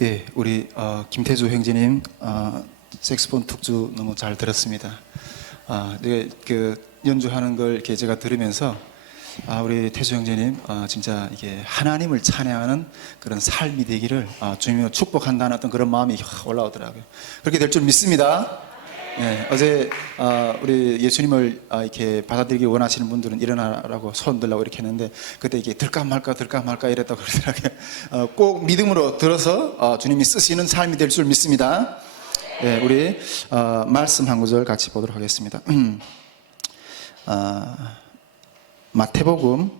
예, 우리 김태주 형제님 색소폰 특주 너무 잘 들었습니다. 네, 그 연주하는 걸 이렇게 제가 들으면서 우리 태주 형제님 진짜 이게 하나님을 찬양하는 그런 삶이 되기를 주님으로 축복한다는 어떤 그런 마음이 올라오더라고요. 그렇게 될 줄 믿습니다. 네, 어제 우리 예수님을 이렇게 받아들이기 원하시는 분들은 일어나라고 손 들라고 이렇게 했는데 그때 이게 들까 말까 이랬다고 그러더라고요. 꼭 믿음으로 들어서 주님이 쓰시는 삶이 될 줄 믿습니다. 네, 우리 말씀 한 구절 같이 보도록 하겠습니다. 마태복음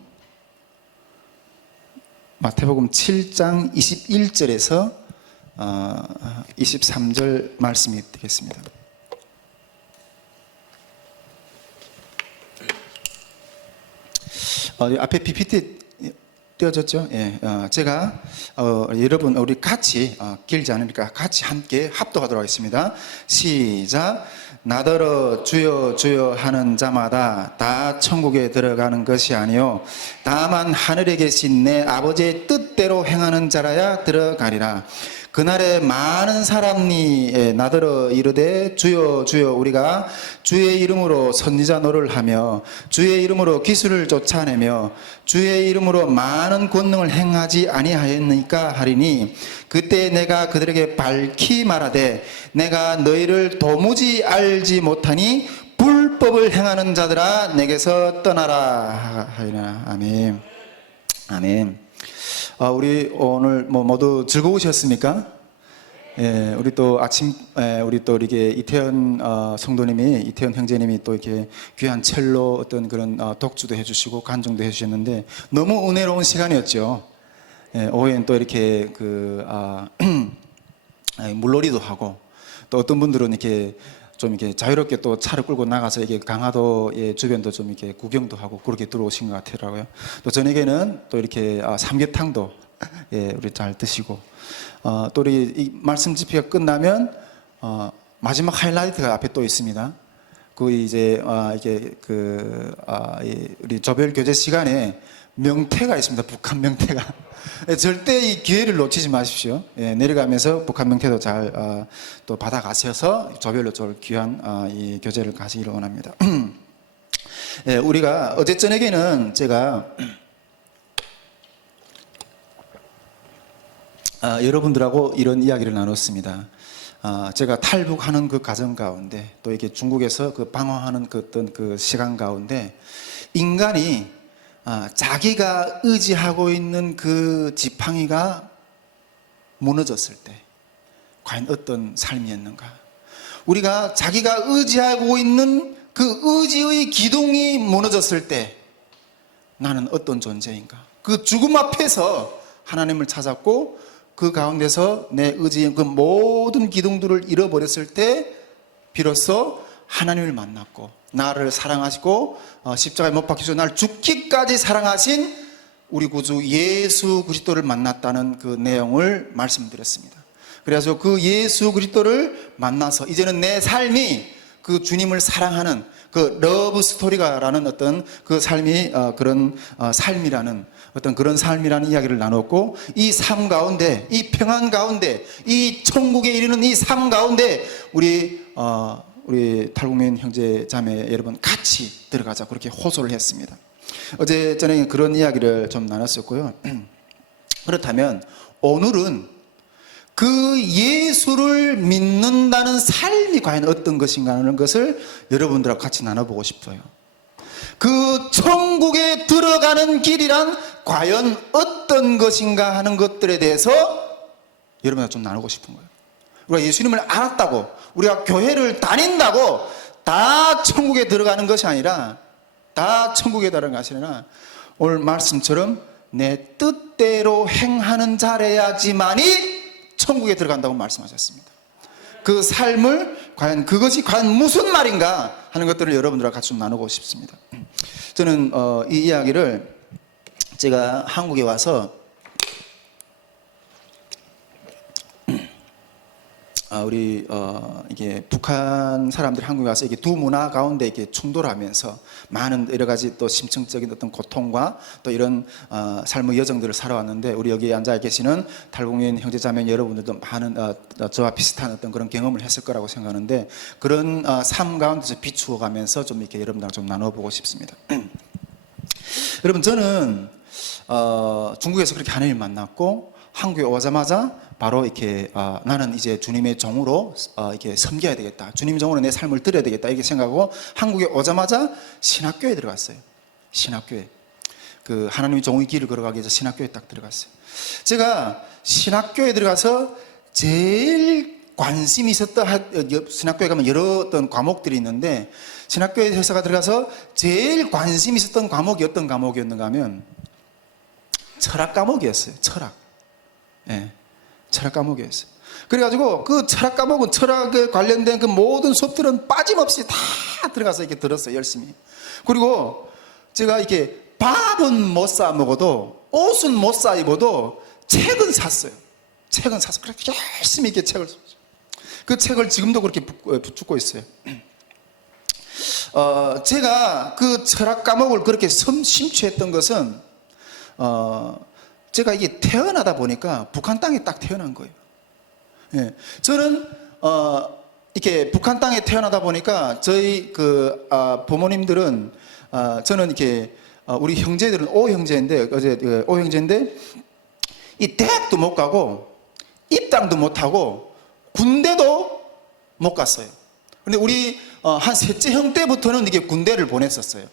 7장 21절에서 23절 말씀이 되겠습니다. 앞에 PPT 띄워졌죠? 예, 제가 여러분 우리 같이 길지 않으니까 같이 함께 합독하도록 하겠습니다. 시작. 나더러 주여 주여 하는 자마다 다 천국에 들어가는 것이 아니요 다만 하늘에 계신 내 아버지의 뜻대로 행하는 자라야 들어가리라. 그날에 많은 사람이 나더러 이르되 주여 주여 우리가 주의 이름으로 선지자 노를 하며 주의 이름으로 기술을 쫓아내며 주의 이름으로 많은 권능을 행하지 아니하였느니까 하리니 그때 내가 그들에게 밝히 말하되 내가 너희를 도무지 알지 못하니 불법을 행하는 자들아 내게서 떠나라 하리라. 아멘. 아멘. 우리 오늘 모두 즐거우셨습니까? 예, 우리 또 아침 우리 또 이렇게 이태현 이태현 형제님이 또 이렇게 귀한 첼로 어떤 그런 독주도 해주시고 간증도 해주셨는데 너무 은혜로운 시간이었죠. 예, 오후엔 또 이렇게 물놀이도 하고 또 어떤 분들은 이렇게 좀 이렇게 자유롭게 또 차를 끌고 나가서 이게 강화도의 주변도 좀 이렇게 구경도 하고 그렇게 들어오신 것 같더라고요. 또 저녁에는 또 이렇게 삼계탕도 예, 우리 잘 드시고 또 우리 이 말씀 집회가 끝나면 마지막 하이라이트가 앞에 또 있습니다. 그 이제 이게 우리 조별 교제 시간에 명태가 있습니다. 북한 명태가. 절대 이 기회를 놓치지 마십시오. 예, 내려가면서 북한 명태도 잘 또 받아가셔서 조별로 귀한 이 교제를 가시기를 원합니다. 예, 우리가 어제 저녁에는 제가 여러분들하고 이런 이야기를 나눴습니다. 제가 탈북하는 그 과정 가운데 또 이렇게 중국에서 그 방황하는 그 어떤 그 시간 가운데 인간이 자기가 의지하고 있는 그 지팡이가 무너졌을 때 과연 어떤 삶이었는가? 우리가 자기가 의지하고 있는 그 의지의 기둥이 무너졌을 때 나는 어떤 존재인가? 그 죽음 앞에서 하나님을 찾았고 그 가운데서 내 의지의 그 모든 기둥들을 잃어버렸을 때 비로소 하나님을 만났고 나를 사랑하시고 십자가에 못 박히셔서 나를 죽기까지 사랑하신 우리 구주 예수 그리스도를 만났다는 그 내용을 말씀드렸습니다. 그래서 그 예수 그리스도를 만나서 이제는 내 삶이 그 주님을 사랑하는 그 러브 스토리가라는 어떤 그 삶이 그런 삶이라는 어떤 그런 삶이라는 이야기를 나눴고 이 삶 가운데 이 평안 가운데 이 천국에 이르는 이 삶 가운데 우리 탈북민 형제 자매 여러분 같이 들어가자 그렇게 호소를 했습니다. 어제 저녁에 그런 이야기를 좀 나눴었고요. 그렇다면 오늘은 그 예수를 믿는다는 삶이 과연 어떤 것인가 하는 것을 여러분들하고 같이 나눠보고 싶어요. 그 천국에 들어가는 길이란 과연 어떤 것인가 하는 것들에 대해서 여러분과 좀 나누고 싶은 거예요. 우리가 예수님을 알았다고 우리가 교회를 다닌다고 다 천국에 들어가는 것이 아니라 다 천국에 들어가는 것이 아니라 오늘 말씀처럼 내 뜻대로 행하는 자래야지만이 천국에 들어간다고 말씀하셨습니다. 그 삶을 과연 그것이 과연 무슨 말인가 하는 것들을 여러분들과 같이 좀 나누고 싶습니다. 저는 이 이야기를 제가 한국에 와서 우리 이게 북한 사람들이 한국에 와서 이게 두 문화 가운데 이렇게 충돌하면서 많은 여러 가지 또 심층적인 어떤 고통과 또 이런 삶의 여정들을 살아왔는데, 우리 여기 앉아 계시는 탈북민 형제자매 여러분들도 많은 저와 비슷한 어떤 그런 경험을 했을 거라고 생각하는데, 그런 삶 가운데서 비추어 가면서 좀 이렇게 여러분들과 좀 나눠보고 싶습니다. 여러분, 저는 중국에서 그렇게 하나님을 만났고 한국에 오자마자 바로 이렇게 나는 이제 주님의 종으로 이렇게 섬겨야 되겠다, 주님의 종으로 내 삶을 드려야 되겠다 이렇게 생각하고 한국에 오자마자 신학교에 들어갔어요. 신학교에, 그 하나님의 종의 길을 걸어가기 위해서 신학교에 딱 들어갔어요. 제가 신학교에 들어가서 제일 관심이 있었던, 신학교에 가면 여러 어떤 과목들이 있는데 신학교에 회사가 들어가서 제일 관심이 있었던 과목이 어떤 과목이었는가 하면 철학 과목이었어요. 철학. 예, 철학 과목이었어요. 그래가지고 그 철학 과목은, 철학에 관련된 그 모든 수업들은 빠짐없이 다 들어가서 이렇게 들었어요. 열심히. 그리고 제가 이렇게 밥은 못 사 먹어도, 옷은 못 사 입어도 책은 샀어요. 책은 사서 그렇게 열심히 이렇게 책을 샀어요. 그 책을 지금도 그렇게 붙잡고 있어요. 제가 그 철학 과목을 그렇게 심취했던 것은 제가 이게 태어나다 보니까 북한 땅에 딱 태어난 거예요. 예. 저는 이렇게 북한 땅에 태어나다 보니까 저희 그 부모님들은, 저는 이렇게 우리 형제들은 오형제인데, 어제 오형제인데 이 대학도 못 가고 입당도 못 하고 군대도 못 갔어요. 근데 우리 한 셋째 형 때부터는 이게 군대를 보냈었어요.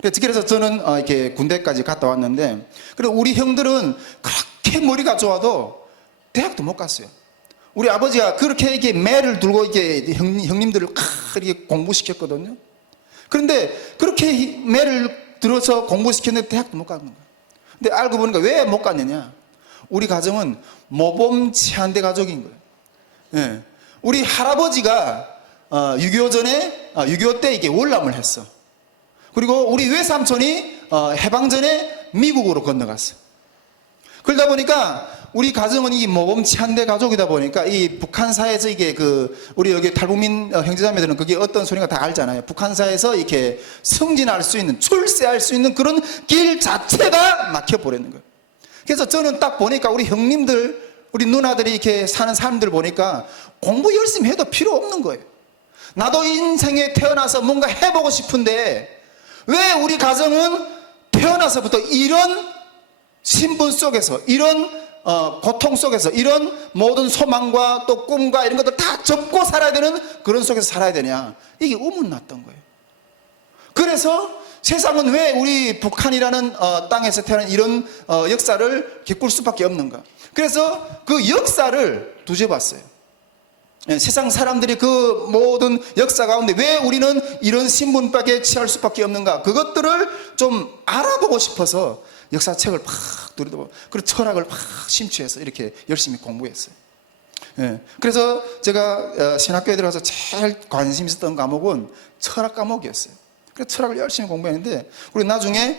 그래서 저는 이렇게 군대까지 갔다 왔는데, 그리고 우리 형들은 그렇게 머리가 좋아도 대학도 못 갔어요. 우리 아버지가 그렇게 이렇게 매를 들고 이렇게 형님들을 이렇게 공부시켰거든요. 그런데 그렇게 매를 들어서 공부시켰는데 대학도 못 가는 거예요. 근데 알고 보니까 왜 못 갔느냐? 우리 가정은 모범 치안대 가족인 거예요. 예. 우리 할아버지가 6.25 전에 6.25 때 이게 월남을 했어. 그리고 우리 외삼촌이 해방 전에 미국으로 건너갔어. 그러다 보니까 우리 가정은 이 모범 치안대 가족이다 보니까 이 북한사에서 이게 우리 여기 탈북민 형제자매들은 그게 어떤 소리가 다 알잖아요. 북한사에서 이렇게 승진할 수 있는, 출세할 수 있는 그런 길 자체가 막혀버리는 거예요. 그래서 저는 딱 보니까 우리 형님들, 우리 누나들이 이렇게 사는 사람들 보니까 공부 열심히 해도 필요 없는 거예요. 나도 인생에 태어나서 뭔가 해보고 싶은데 왜 우리 가정은 태어나서부터 이런 신분 속에서, 이런 고통 속에서, 이런 모든 소망과 또 꿈과 이런 것들 다 접고 살아야 되는 그런 속에서 살아야 되냐, 이게 의문났던 거예요. 그래서 세상은 왜 우리 북한이라는 땅에서 태어난 이런 역사를 겪을 수밖에 없는가. 그래서 그 역사를 두져봤어요. 세상 사람들이 그 모든 역사 가운데 왜 우리는 이런 신분밖에 취할 수밖에 없는가, 그것들을 좀 알아보고 싶어서 역사책을 막 들여다보고, 그리고 철학을 막 심취해서 이렇게 열심히 공부했어요. 그래서 제가 신학교에 들어가서 제일 관심 있었던 과목은 철학 과목이었어요. 그래서 철학을 열심히 공부했는데, 그리고 나중에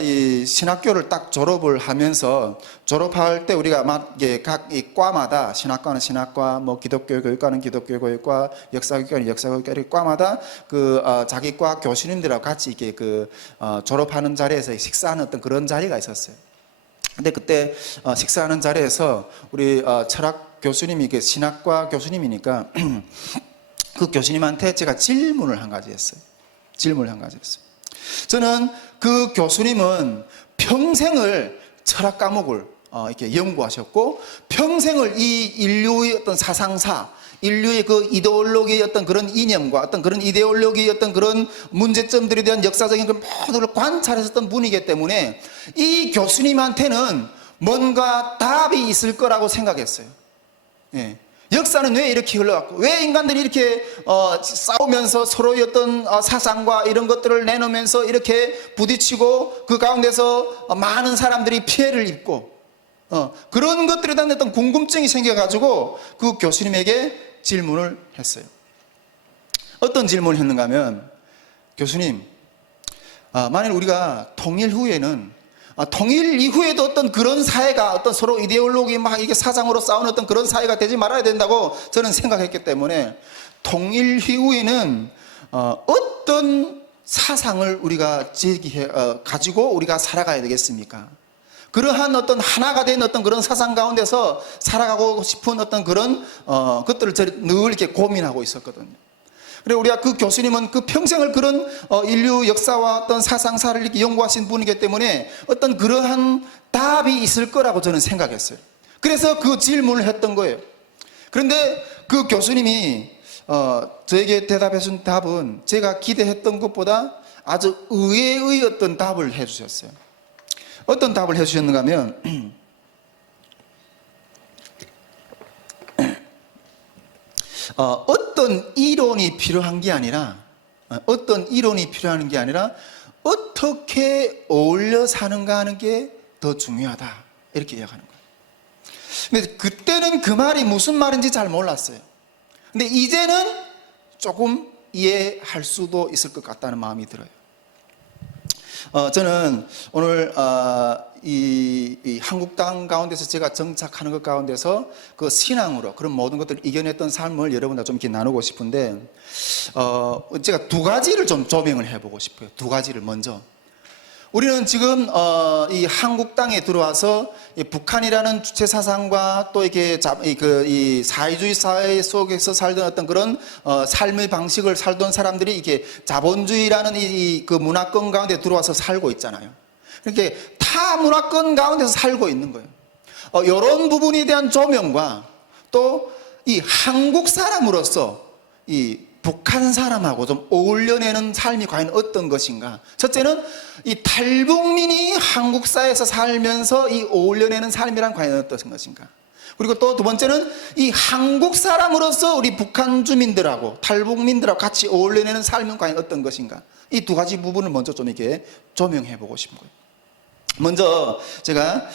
이 신학교를 딱 졸업을 하면서, 졸업할 때 우리가 막 각 이 과마다, 신학과는 신학과, 뭐 기독교 교육과는 기독교 교육과, 역사교육과는 역사교육과, 이렇게 과마다 자기 과 교수님들하고 같이 이렇게 졸업하는 자리에서 식사하는 어떤 그런 자리가 있었어요. 근데 그때 식사하는 자리에서 우리 철학 교수님이, 신학과 교수님이니까 그 교수님한테 제가 질문을 한 가지 했어요. 저는 그 교수님은 평생을 철학 과목을 이렇게 연구하셨고, 평생을 이 인류의 어떤 사상사, 인류의 그 이데올로기의 어떤 그런 이념과 어떤 그런 이데올로기의 어떤 그런 문제점들에 대한 역사적인 그 모든 걸 관찰했었던 분이기 때문에 이 교수님한테는 뭔가 답이 있을 거라고 생각했어요. 예. 역사는 왜 이렇게 흘러갔고, 왜 인간들이 이렇게 싸우면서 서로의 어떤 사상과 이런 것들을 내놓으면서 이렇게 부딪히고 그 가운데서 많은 사람들이 피해를 입고, 그런 것들에 대한 어떤 궁금증이 생겨가지고 그 교수님에게 질문을 했어요. 어떤 질문을 했는가 하면, 교수님, 만일 우리가 통일 후에는 통일 이후에도 어떤 그런 사회가 어떤 서로 이데올로기 막 이게 사상으로 싸우는 어떤 그런 사회가 되지 말아야 된다고 저는 생각했기 때문에 통일 이후에는 어떤 사상을 우리가 가지고 우리가 살아가야 되겠습니까? 그러한 어떤 하나가 된 어떤 그런 사상 가운데서 살아가고 싶은 어떤 그런 것들을 늘 이렇게 고민하고 있었거든요. 그리고 우리가 그 교수님은 그 평생을 그런 인류 역사와 어떤 사상사를 이렇게 연구하신 분이기 때문에 어떤 그러한 답이 있을 거라고 저는 생각했어요. 그래서 그 질문을 했던 거예요. 그런데 그 교수님이 저에게 대답해 준 답은 제가 기대했던 것보다 아주 의외의 어떤 답을 해 주셨어요. 어떤 답을 해 주셨는가 하면 어떤 이론이 필요한 게 아니라 어떻게 어울려 사는가 하는 게 더 중요하다, 이렇게 이야기하는 거예요. 근데 그때는 그 말이 무슨 말인지 잘 몰랐어요. 근데 이제는 조금 이해할 수도 있을 것 같다는 마음이 들어요. 저는 오늘 이 한국당 가운데서 제가 정착하는 것 가운데서 그 신앙으로 그런 모든 것들을 이겨냈던 삶을 여러분과 좀 이렇게 나누고 싶은데 제가 두 가지를 좀 조명을 해보고 싶어요. 두 가지를 먼저. 우리는 지금 이 한국당에 들어와서 이 북한이라는 주체 사상과 또 이렇게 이 사회주의 사회 속에서 살던 어떤 그런 삶의 방식을 살던 사람들이 이렇게 자본주의라는 그 문화권 가운데 들어와서 살고 있잖아요. 이렇게 타 문화권 가운데서 살고 있는 거예요. 이런 부분에 대한 조명과 또 이 한국 사람으로서 이 북한 사람하고 좀 어울려내는 삶이 과연 어떤 것인가. 첫째는 이 탈북민이 한국사에서 살면서 이 어울려내는 삶이란 과연 어떤 것인가. 그리고 또 두 번째는 이 한국 사람으로서 우리 북한 주민들하고 탈북민들하고 같이 어울려내는 삶은 과연 어떤 것인가. 이 두 가지 부분을 먼저 좀 이렇게 조명해 보고 싶은 거예요. 먼저 제가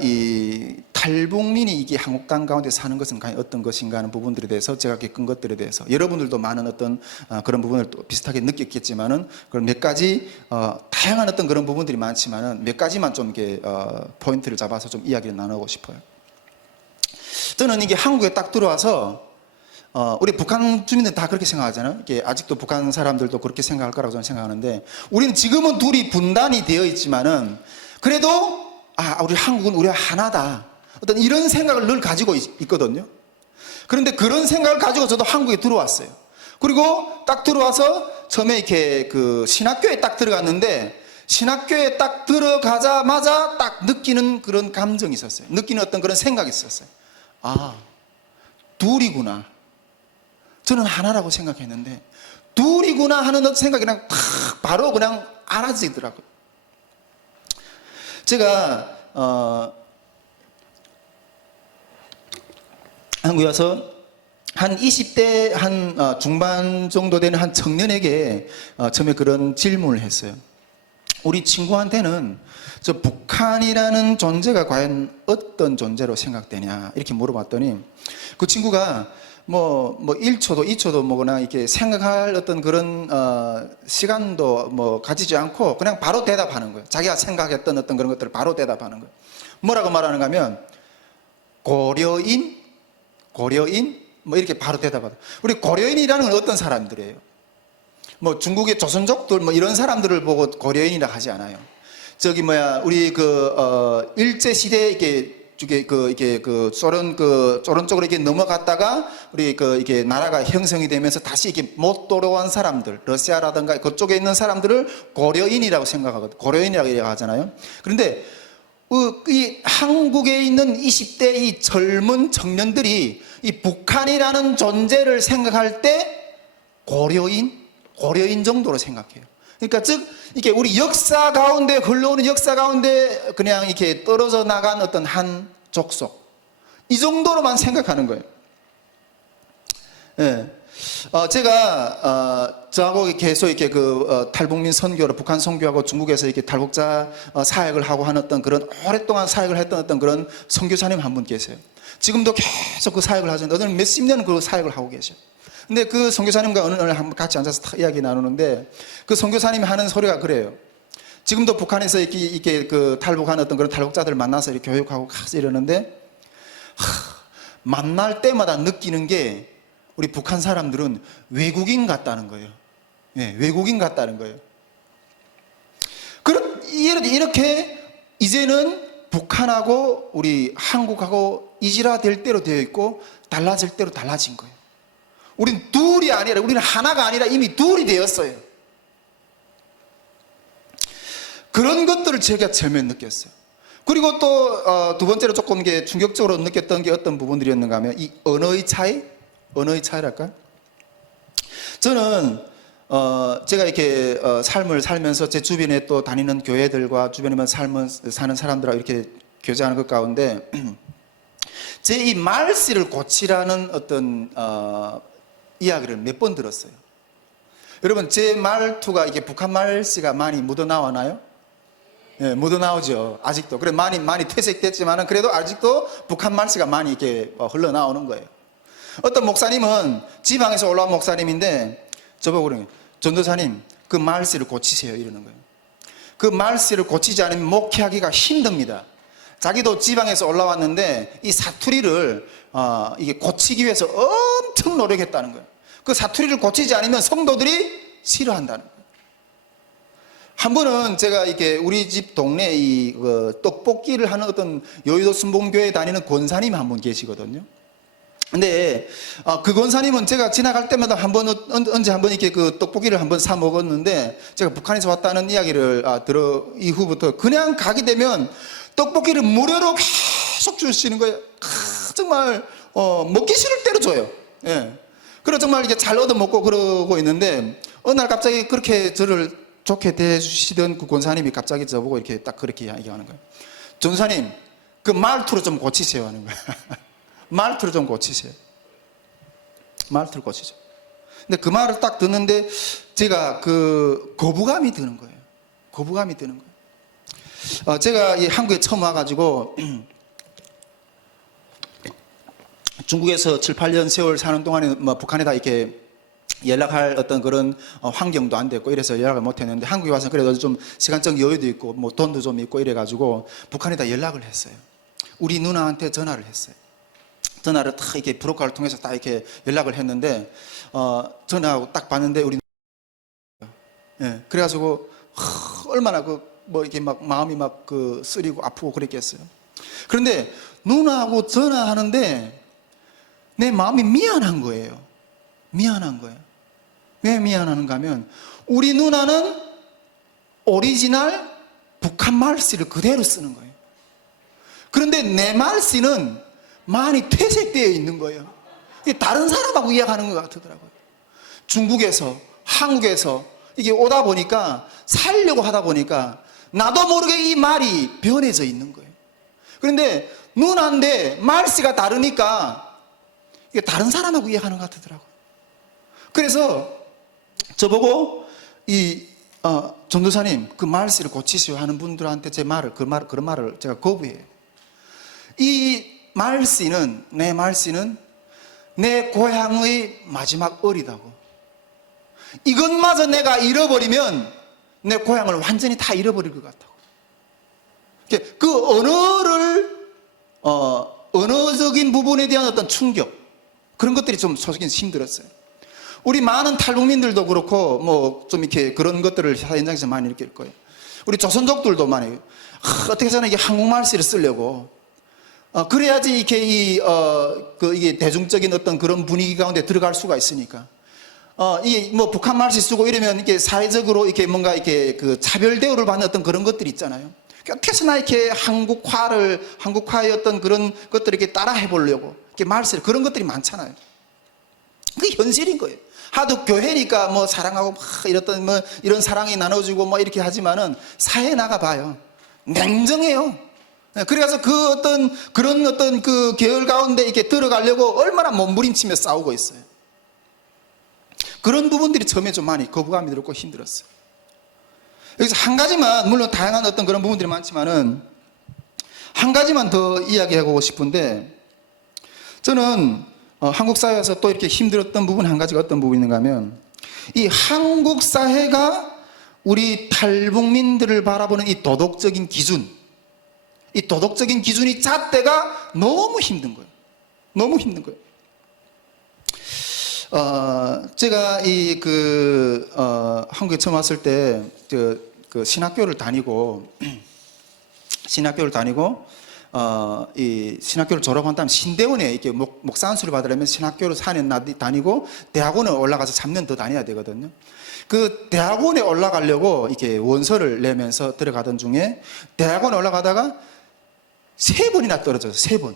이 탈북민이 이게 한국당 가운데 사는 것은 과연 어떤 것인가 하는 부분들에 대해서 제가 겪은 것들에 대해서 여러분들도 많은 어떤 그런 부분을 또 비슷하게 느꼈겠지만은 그런 몇 가지 다양한 어떤 그런 부분들이 많지만은 몇 가지만 좀 이렇게 포인트를 잡아서 좀 이야기를 나누고 싶어요. 저는 이게 한국에 딱 들어와서 우리 북한 주민들 다 그렇게 생각하잖아요. 이게 아직도 북한 사람들도 그렇게 생각할 거라고 저는 생각하는데 우리는 지금은 둘이 분단이 되어 있지만은 그래도 우리 한국은 우리가 하나다. 어떤 이런 생각을 늘 가지고 있거든요. 그런데 그런 생각을 가지고 저도 한국에 들어왔어요. 그리고 딱 들어와서 처음에 이렇게 그 신학교에 딱 들어갔는데 신학교에 딱 들어가자마자 딱 느끼는 그런 감정이 있었어요. 느끼는 어떤 그런 생각이 있었어요. 둘이구나. 저는 하나라고 생각했는데 둘이구나 하는 어떤 생각이 그냥 탁 바로 그냥 알아지더라고요. 제가 한국에 와서 한 20대 한 중반 정도 되는 한 청년에게 처음에 그런 질문을 했어요. 우리 친구한테는 저 북한이라는 존재가 과연 어떤 존재로 생각되냐 이렇게 물어봤더니 그 친구가 뭐 1초도 2초도 뭐거나 이렇게 생각할 어떤 그런 시간도 뭐 가지지 않고 그냥 바로 대답하는 거예요. 자기가 생각했던 어떤 그런 것들을 바로 대답하는 거예요. 뭐라고 말하는가 하면 고려인 뭐 이렇게 바로 대답하다. 우리 고려인이라는 건 어떤 사람들이에요? 뭐 중국의 조선족들 뭐 이런 사람들을 보고 고려인이라 하지 않아요. 우리 일제 시대에 이렇게 소련 쪽으로 이렇게 넘어갔다가 이게 나라가 형성이 되면서 다시 이렇게 못 돌아온 사람들, 러시아라든가 그쪽에 있는 사람들을 고려인이라고 생각하거든요. 고려인이라고 하잖아요. 그런데 이 한국에 있는 20대 이 젊은 청년들이 이 북한이라는 존재를 생각할 때 고려인 정도로 생각해요. 그러니까 즉 이게 우리 역사 가운데 흘러오는 역사 가운데 그냥 이렇게 떨어져 나간 어떤 한 족속 이 정도로만 생각하는 거예요. 예. 제가 저하고 계속 이렇게 탈북민 선교를 북한 선교하고 중국에서 이렇게 탈북자 사역을 하고 하는 어떤 그런 오랫동안 사역을 했던 어떤 그런 선교사님 한 분 계세요. 지금도 계속 그 사역을 하시는데 어느 몇십 년 그 사역을 하고 계셔요. 근데 그 선교사님과 어느 날 한번 같이 앉아서 이야기 나누는데 그 선교사님이 하는 소리가 그래요. 지금도 북한에서 이렇게 그 탈북한 어떤 그런 탈북자들 만나서 이렇게 교육하고 가서 이러는데, 만날 때마다 느끼는 게 우리 북한 사람들은 외국인 같다는 거예요. 예, 외국인 같다는 거예요. 이렇게 이제는 북한하고 우리 한국하고 이질화될 대로 되어 있고 달라질 대로 달라진 거예요. 우리는 둘이 아니라, 우리는 하나가 아니라 이미 둘이 되었어요. 그런 것들을 제가 처음에 느꼈어요. 그리고 또 두 번째로 조금 이게 충격적으로 느꼈던 게 어떤 부분들이었는가 하면 이 언어의 차이랄까? 저는 제가 이렇게 삶을 살면서 제 주변에 또 다니는 교회들과 주변에만 사는 사람들하고 이렇게 교제하는 것 가운데 제 이 말씨를 고치라는 어떤 이야기를 몇 번 들었어요. 여러분, 제 말투가 이게 북한 말씨가 많이 묻어 나오나요? 예, 묻어 나오죠. 아직도. 그래 많이 퇴색됐지만은 그래도 아직도 북한 말씨가 많이 이렇게 흘러 나오는 거예요. 어떤 목사님은 지방에서 올라온 목사님인데 저보고 그래요. 전도사님, 그 말씨를 고치세요. 이러는 거예요. 그 말씨를 고치지 않으면 목회하기가 힘듭니다. 자기도 지방에서 올라왔는데 이 사투리를 이게 고치기 위해서 엄청 노력했다는 거예요. 그 사투리를 고치지 않으면 성도들이 싫어한다는 거예요. 한 번은 제가 이렇게 우리 집 동네에 이 떡볶이를 하는 어떤 여의도 순봉교회 다니는 권사님이 한 분 계시거든요. 근데 그 권사님은 제가 지나갈 때마다 언제 한 번 이렇게 그 떡볶이를 한번 사 먹었는데, 제가 북한에서 왔다는 이야기를 들어 이후부터 그냥 가게 되면 떡볶이를 무료로 계속 주시는 거예요. 정말 먹기 싫을 대로 줘요. 예. 그래서 정말 이게 잘 얻어 먹고 그러고 있는데, 어느 날 갑자기 그렇게 저를 좋게 대해주시던 그 권사님이 갑자기 저보고 이렇게 딱 그렇게 얘기하는 거예요. 전사님, 그 말투로 좀 고치세요 하는 거예요. 말투를 좀 고치세요. 말투를 고치죠. 근데 그 말을 딱 듣는데 제가 그 거부감이 드는 거예요. 거부감이 드는 거예요. 제가 이 한국에 처음 와가지고 중국에서 7, 8년 세월 사는 동안에 북한에다 이렇게 연락할 어떤 그런 환경도 안 됐고 이래서 연락을 못 했는데, 한국에 와서 그래도 좀 시간적 여유도 있고 뭐 돈도 좀 있고 이래가지고 북한에다 연락을 했어요. 우리 누나한테 전화를 했어요. 전화를 딱 이렇게 브로커를 통해서 딱 이렇게 연락을 했는데, 전화하고 딱 봤는데 우리 예, 그래가지고 얼마나 뭐 이렇게 막 마음이 막 쓰리고 아프고 그랬겠어요. 그런데 누나하고 전화하는데 내 마음이 미안한 거예요. 미안한 거예요. 왜 미안한가 하면 우리 누나는 오리지널 북한 말씨를 그대로 쓰는 거예요. 그런데 내 말씨는 많이 퇴색되어 있는 거예요. 다른 사람하고 이야기하는 것 같더라고요. 중국에서, 한국에서 이게 오다 보니까, 살려고 하다 보니까 나도 모르게 이 말이 변해져 있는 거예요. 그런데 누나인데 말씨가 다르니까 이게 다른 사람하고 이야기하는 것 같더라고요. 그래서 저보고 전도사님, 그 말씨를 고치시오 하는 분들한테 그런 말을 제가 거부해요. 이 말씨는, 내 말씨는 내 고향의 마지막 어리다고. 이것마저 내가 잃어버리면 내 고향을 완전히 다 잃어버릴 것 같다고. 그 언어를 언어적인 부분에 대한 어떤 충격, 그런 것들이 좀 솔직히 힘들었어요. 우리 많은 탈북민들도 그렇고 뭐 좀 이렇게 그런 것들을 현장에서 많이 느낄 거예요. 우리 조선족들도 많이 어떻게 해서는 이게 한국말씨를 쓰려고 그래야지 이렇게 이게 대중적인 어떤 그런 분위기 가운데 들어갈 수가 있으니까. 이게 뭐 북한 말씨 쓰고 이러면 이게 사회적으로 이렇게 뭔가 이렇게 그 차별 대우를 받는 어떤 그런 것들이 있잖아요. 어떻게 해서나 이렇게 한국화의 어떤 그런 것들을 이렇게 따라 해보려고 이렇게 말씨를, 그런 것들이 많잖아요. 그게 현실인 거예요. 하도 교회니까 뭐 사랑하고 막 이런 사랑이 나눠지고 뭐 이렇게 하지만은 사회에 나가봐요. 냉정해요. 그래서 그런 어떤 그 계열 가운데 이렇게 들어가려고 얼마나 몸부림치며 싸우고 있어요. 그런 부분들이 처음에 좀 많이 거부감이 들었고 힘들었어요. 여기서 한 가지만, 물론 다양한 어떤 그런 부분들이 많지만은 한 가지만 더 이야기하고 싶은데, 저는 한국 사회에서 또 이렇게 힘들었던 부분 한 가지가 어떤 부분인가 하면, 이 한국 사회가 우리 탈북민들을 바라보는 이 도덕적인 기준, 이 도덕적인 기준이 잣대가 너무 힘든 거예요. 너무 힘든 거예요. 제가 한국에 처음 왔을 때 그 신학교를 다니고 이 신학교를 졸업한 다음 신대원에 이렇게 목사 안수를 받으려면 신학교를 4년 다니고 대학원에 올라가서 3년 더 다녀야 되거든요. 그 대학원에 올라가려고 이렇게 원서를 내면서 들어가던 중에 대학원에 올라가다가 3번이나 떨어졌어요.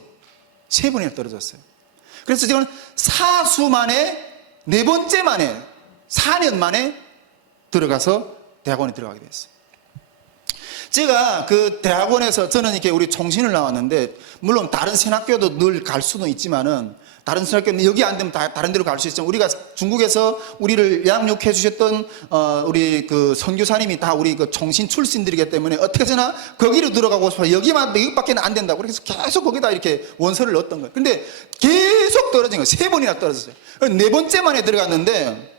3번이나 떨어졌어요. 그래서 지금 사수 만에 4번째 만에 4년 만에 들어가서 대학원에 들어가게 됐어요. 제가 그 대학원에서 저는 이렇게 우리 총신을 나왔는데, 물론 다른 신학교도 늘 갈 수도 있지만은, 다른 신학교는 여기 안 되면 다른 데로 갈 수 있지만, 우리가 중국에서 우리를 양육해 주셨던 우리 그 선교사님이 다 우리 그 총신 출신들이기 때문에 어떻게서나 거기로 들어가고 싶어. 여기밖에 안 된다고. 그래서 계속 거기다 이렇게 원서를 넣었던 거예요. 근데 계속 떨어진 거예요. 3번이나 떨어졌어요. 4번째 만에 들어갔는데,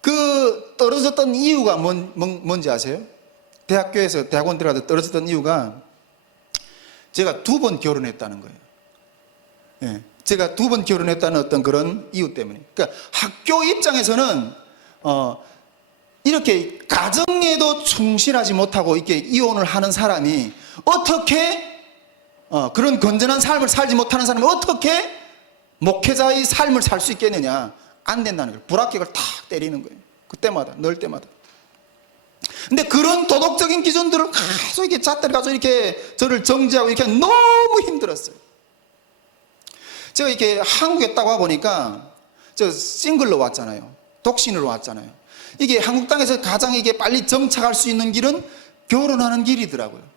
그 떨어졌던 이유가 뭔지 아세요? 대학교에서 대학원 들어가서 떨어졌던 이유가 제가 2번 결혼했다는 거예요. 예, 제가 2번 결혼했다는 어떤 그런 이유 때문에. 그러니까 학교 입장에서는 이렇게 가정에도 충실하지 못하고 이렇게 이혼을 하는 사람이 어떻게 그런 건전한 삶을 살지 못하는 사람이 어떻게 목회자의 삶을 살 수 있겠느냐? 안 된다는 거예요. 불합격을 탁 때리는 거예요. 그때마다, 넣을 때마다. 근데 그런 도덕적인 기준들을 계속 이렇게 잣대를 가지고 이렇게 저를 정지하고 이렇게 너무 힘들었어요. 제가 이렇게 한국에 딱 와보니까, 저 싱글로 왔잖아요. 독신으로 왔잖아요. 이게 한국 땅에서 가장 이게 빨리 정착할 수 있는 길은 결혼하는 길이더라고요.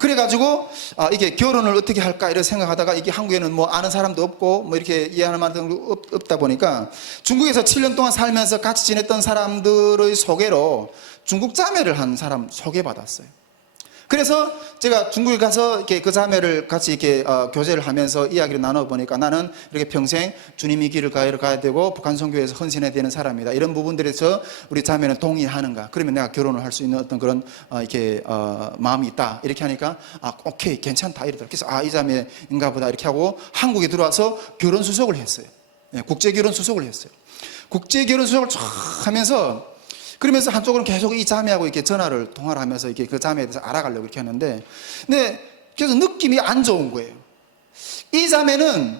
그래가지고 이게 결혼을 어떻게 할까 이렇게 생각하다가, 이게 한국에는 뭐 아는 사람도 없고 뭐 이렇게 이해하는 사람도 없다 보니까 중국에서 7년 동안 살면서 같이 지냈던 사람들의 소개로 중국 자매를 한 사람 소개받았어요. 그래서 제가 중국에 가서 이렇게 그 자매를 같이 이렇게 교제를 하면서 이야기를 나눠보니까, 나는 이렇게 평생 주님의 길을 가야 되고 북한 선교에서 헌신해야 되는 사람이다. 이런 부분들에서 우리 자매는 동의하는가? 그러면 내가 결혼을 할 수 있는 어떤 그런 이렇게 마음이 있다. 이렇게 하니까 오케이 괜찮다 이러더라고요. 그래서 이 자매인가 보다 이렇게 하고 한국에 들어와서 결혼 수속을 했어요. 네, 국제 결혼 수속을 했어요. 국제 결혼 수속을 쫙 하면서, 그러면서 한쪽으로는 계속 이 자매하고 이렇게 통화를 하면서 이렇게 그 자매에 대해서 알아가려고 이렇게 했는데, 근데 그래서 느낌이 안 좋은 거예요. 이 자매는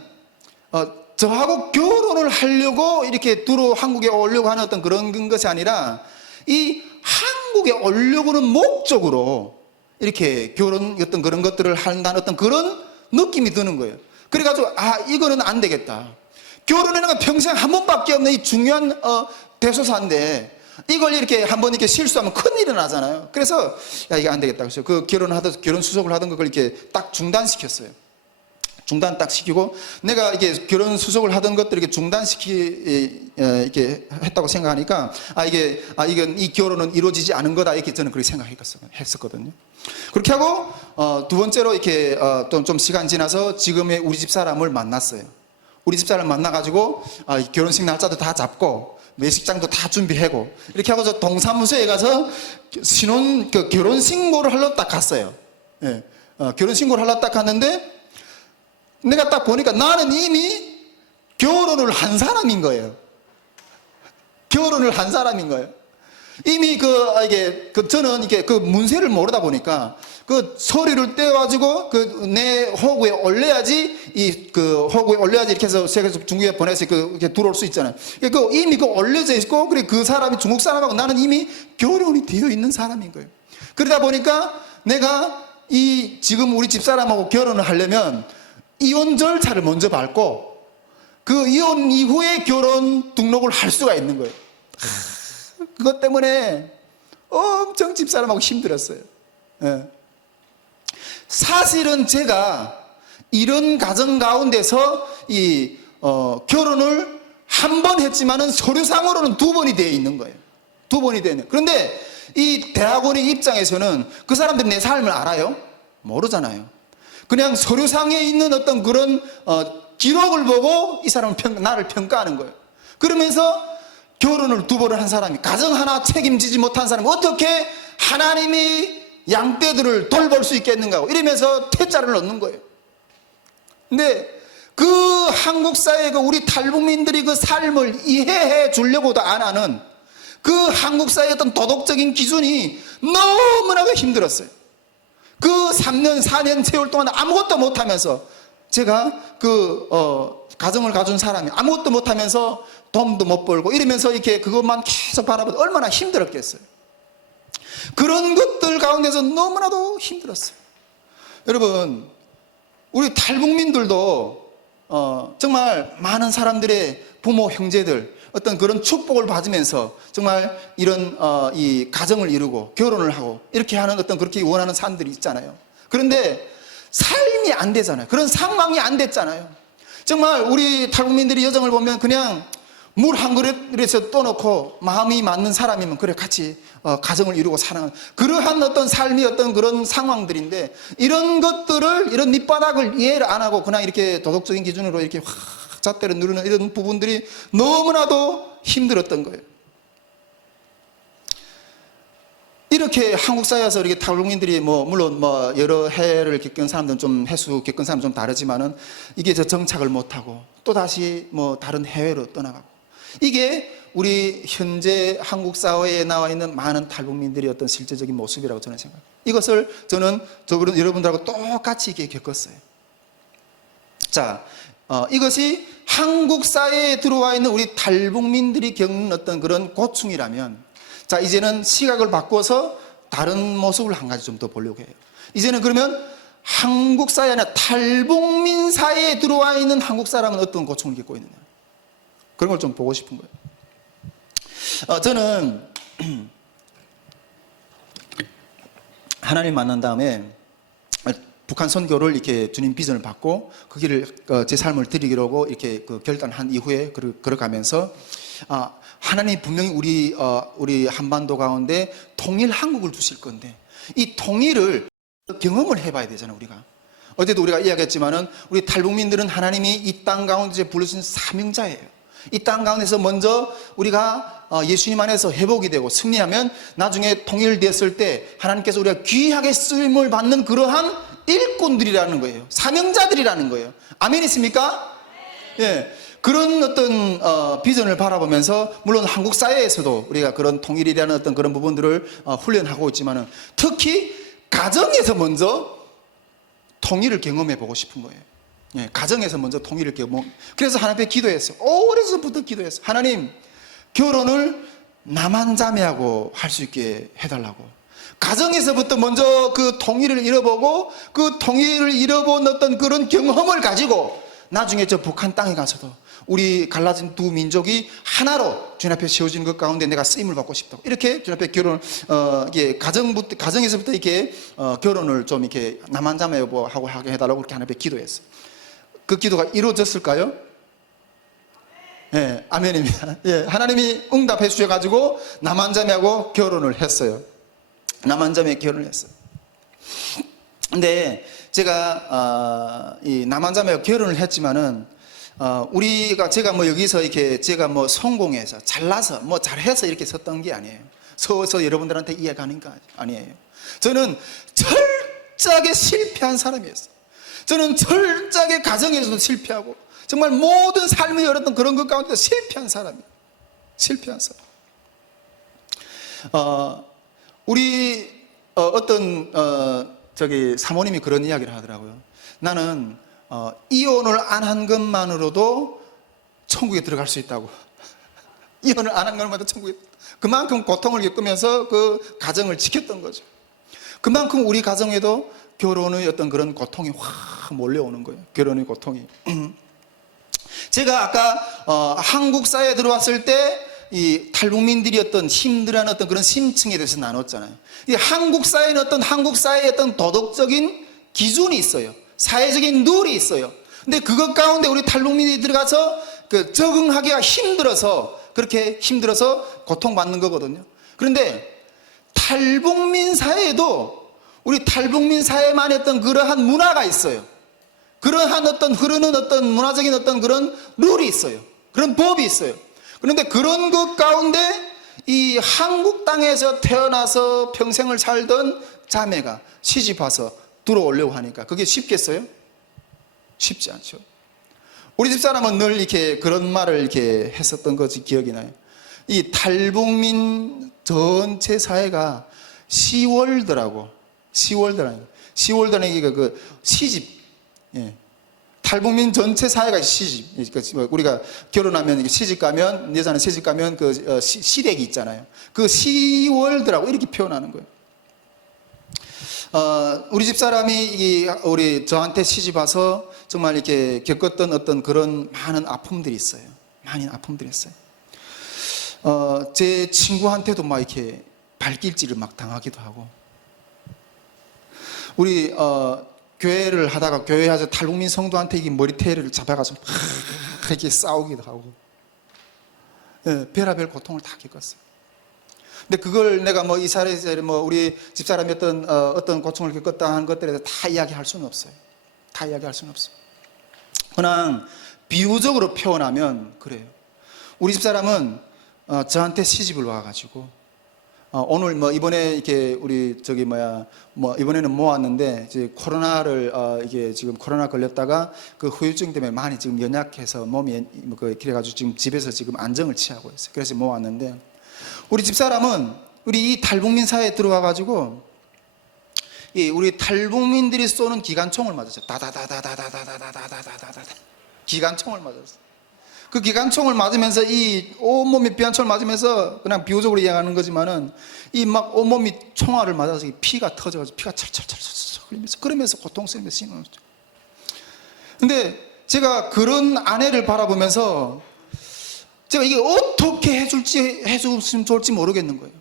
저하고 결혼을 하려고 이렇게 한국에 오려고 하는 어떤 그런 것이 아니라, 이 한국에 오려고는 목적으로 이렇게 어떤 그런 것들을 한다는 어떤 그런 느낌이 드는 거예요. 그래가지고 이거는 안 되겠다. 결혼이라는 건 평생 한 번밖에 없는 이 중요한 대소사인데, 이걸 이렇게 한번 이렇게 실수하면 큰일이 나잖아요. 그래서 이게 안 되겠다. 그래서 그 결혼 수속을 하던 걸 이렇게 딱 중단시켰어요. 중단 딱 시키고, 내가 이게 결혼 수속을 하던 것들을 이렇게 이렇게 했다고 생각하니까, 이건 이 결혼은 이루어지지 않은 거다. 이렇게 저는 그렇게 생각했었거든요. 그렇게 하고, 2번째로 이렇게 좀 시간 지나서 지금의 우리 집 사람을 만났어요. 우리 집 사람을 만나가지고, 결혼식 날짜도 다 잡고, 매식장도 다 준비하고 이렇게 하고 저 동사무소에 가서 결혼신고를 하러 딱 갔어요. 예, 결혼신고를 하러 딱 갔는데, 내가 딱 보니까 나는 이미 결혼을 한 사람인 거예요. 결혼을 한 사람인 거예요. 이미 저는 이게 그 문세를 모르다 보니까 그 서류를 떼가지고 내 호구에 올려야지 호구에 올려야지 이렇게 해서 중국에 보내서 이렇게 들어올 수 있잖아요. 이미 올려져 있고, 그래 그 사람이 중국 사람하고 나는 이미 결혼이 되어 있는 사람인 거예요. 그러다 보니까 내가 지금 우리 집 사람하고 결혼을 하려면 이혼 절차를 먼저 밟고 그 이혼 이후에 결혼 등록을 할 수가 있는 거예요. 그것 때문에 엄청 집사람하고 힘들었어요. 예. 사실은 제가 이런 가정 가운데서 결혼을 한 번 했지만은 서류상으로는 2번이 되어 있는 거예요. 2번이 되어 있는. 그런데 이 대학원의 입장에서는 그 사람들이 내 삶을 알아요? 모르잖아요. 그냥 서류상에 있는 어떤 그런 기록을 보고 이 사람은 나를 평가하는 거예요. 그러면서 결혼을 두 번을 한 사람이, 가정 하나 책임지지 못한 사람이 어떻게 하나님이 양떼들을 돌볼 수 있겠는가 이러면서 퇴짜를 넣는 거예요. 근데 그 한국 사회의 우리 탈북민들이 그 삶을 이해해 주려고도 안 하는 그 한국 사회의 어떤 도덕적인 기준이 너무나도 힘들었어요. 그 3년 4년 세월 동안 아무것도 못하면서, 제가 가정을 가진 사람이 아무것도 못하면서 돈도 못 벌고 이러면서 이렇게 그것만 계속 바라보다 얼마나 힘들었겠어요. 그런 것들 가운데서 너무나도 힘들었어요. 여러분, 우리 탈북민들도 정말 많은 사람들의 부모 형제들 어떤 그런 축복을 받으면서 정말 이런 이 가정을 이루고 결혼을 하고 이렇게 하는 어떤 그렇게 원하는 사람들이 있잖아요. 그런데 삶이 안 되잖아요. 그런 상황이 안 됐잖아요. 정말 우리 탈북민들이 여정을 보면 그냥 물 한 그릇에서 떠놓고 마음이 맞는 사람이면 그래 같이 가정을 이루고 사는 그러한 어떤 삶이 어떤 그런 상황들인데, 이런 것들을, 이런 밑바닥을 이해를 안 하고 그냥 이렇게 도덕적인 기준으로 이렇게 확 잣대를 누르는 이런 부분들이 너무나도 힘들었던 거예요. 이렇게 한국 사회에서 이렇게 탈북민들이 물론 여러 해를 겪은 사람들은 좀 해수 겪은 사람은 좀 다르지만은 이게 정착을 못하고 또 다시 다른 해외로 떠나가고, 이게 우리 현재 한국 사회에 나와 있는 많은 탈북민들의 어떤 실제적인 모습이라고 저는 생각합니다. 이것을 저는 여러분들하고 똑같이 이렇게 겪었어요. 자, 이것이 한국 사회에 들어와 있는 우리 탈북민들이 겪는 어떤 그런 고충이라면, 자, 이제는 시각을 바꿔서 다른 모습을 한 가지 좀 더 보려고 해요. 이제는 그러면 한국 사회 아니라 탈북민 사회에 들어와 있는 한국 사람은 어떤 고충을 겪고 있느냐, 그런 걸 좀 보고 싶은 거예요. 저는 하나님 만난 다음에 북한 선교를 이렇게 주님 비전을 받고 그 길을 제 삶을 드리기로 하고 이렇게 결단한 이후에 걸어가면서 하나님 분명히 우리 한반도 가운데 통일 한국을 두실 건데, 이 통일을 경험을 해봐야 되잖아요. 우리가 어제도 우리가 이야기했지만은 우리 탈북민들은 하나님이 이 땅 가운데 부르신 사명자예요. 이 땅 가운데서 먼저 우리가 예수님 안에서 회복이 되고 승리하면 나중에 통일됐을 때 하나님께서 우리가 귀하게 쓰임을 받는 그러한 일꾼들이라는 거예요. 사명자들이라는 거예요. 아멘이십니까? 예. 그런 어떤 비전을 바라보면서, 물론 한국 사회에서도 우리가 그런 통일이라는 어떤 그런 부분들을 훈련하고 있지만은 특히 가정에서 먼저 통일을 경험해 보고 싶은 거예요. 예, 가정에서 먼저 통일을 경험. 그래서 하나님 앞에 기도했어요. 오래전부터 기도했어요. 하나님, 결혼을 남한 자매하고 할 수 있게 해달라고. 가정에서부터 먼저 그 통일을 잃어보고 그 통일을 잃어본 어떤 그런 경험을 가지고 나중에 저 북한 땅에 가서도 우리 갈라진 두 민족이 하나로 주님 앞에 세워지는 것 가운데 내가 쓰임을 받고 싶다고, 이렇게 주님 앞에 이게 가정에서부터 이렇게 결혼을 좀 이렇게 남한 자매하고 하게 해달라고 그렇게 하나님 앞에 기도했어요. 그 기도가 이루어졌을까요? 예, 아멘입니다. 예, 하나님이 응답해 주셔가지고 남한자매하고 결혼을 했어요. 남한자매 결혼을 했어요. 근데 제가 이 남한자매하고 결혼을 했지만은 제가 여기서 이렇게 제가 성공해서 잘나서 잘해서 이렇게 섰던 게 아니에요. 서서 여러분들한테 이해가는 게 아니에요. 저는 철저하게 실패한 사람이었어요. 저는 철저하게 가정에서도 실패하고 정말 모든 삶을 열었던 그런 것 가운데 실패한 사람이에요. 실패한 사람. 우리 어떤 사모님이 그런 이야기를 하더라고요. 나는 이혼을 안 한 것만으로도 천국에 들어갈 수 있다고. 이혼을 안 한 것만으로도 천국에, 그만큼 고통을 겪으면서 그 가정을 지켰던 거죠. 그만큼 우리 가정에도 결혼의 어떤 그런 고통이 확 몰려오는 거예요. 결혼의 고통이. 제가 아까 한국 사회에 들어왔을 때 이 탈북민들이 어떤 힘들어하는 어떤 그런 심층에 대해서 나눴잖아요. 이 한국 사회는 한국 사회의 어떤 도덕적인 기준이 있어요. 사회적인 룰이 있어요. 근데 그것 가운데 우리 탈북민들이 들어가서 적응하기가 힘들어서, 그렇게 힘들어서 고통받는 거거든요. 그런데 탈북민 사회에도 우리 탈북민 사회만의 어떤 그러한 문화가 있어요. 그러한 어떤 흐르는 어떤 문화적인 어떤 그런 룰이 있어요. 그런 법이 있어요. 그런데 그런 것 가운데 이 한국 땅에서 태어나서 평생을 살던 자매가 시집 와서 들어오려고 하니까 그게 쉽겠어요? 쉽지 않죠. 우리 집사람은 늘 이렇게 그런 말을 이렇게 했었던 것이 기억이 나요. 이 탈북민 전체 사회가 시월드라고, 시월드라는 그 시집, 예. 탈북민 전체 사회가 시집. 그러니까 우리가 결혼하면 시집 가면, 여자는 시집 가면 그 시댁이 있잖아요. 그 시월드라고 이렇게 표현하는 거예요. 우리 집사람이 우리 저한테 시집 와서 정말 이렇게 겪었던 어떤 그런 많은 아픔들이 있어요. 많은 아픔들이 있어요. 제 친구한테도 막 이렇게 발길질을 막 당하기도 하고, 우리 교회를 하다가 교회에서 탈북민 성도한테 이 머리태를 잡아가지고 막 이렇게 싸우기도 하고, 예, 별의별 고통을 다 겪었어요. 근데 그걸 내가 뭐 이사례 뭐 우리 집사람이 어떤 고통을 겪었다 하는 것들에 대해서 다 이야기할 수는 없어요. 다 이야기할 수는 없어요. 그냥 비유적으로 표현하면 그래요. 우리 집사람은 저한테 시집을 와가지고 오늘 뭐 이번에 이렇게 우리 이번에는 모았는데 이제 코로나를 이게 지금 코로나 걸렸다가 그 후유증 때문에 많이 지금 연약해서 몸이 그래가지고 지금 집에서 지금 안정을 취하고 있어요. 그래서 모았는데 우리 집사람은 우리 이 탈북민 사회에 들어와가지고 우리 탈북민들이 쏘는 기관총을 맞았어요. 다다다다다다다다다다다다다 기관총을 맞았어요. 그 기관총을 맞으면서 이 온몸이 비관총을 맞으면서 그냥 비유적으로 이야기하는 거지만은 이 막 온몸이 총알을 맞아서 피가 터져가지고 피가 철철철철 흘리면서 그러면서 고통스러우면서 신는 거죠. 근데 제가 그런 아내를 바라보면서 제가 이게 어떻게 해줬으면 좋을지 모르겠는 거예요.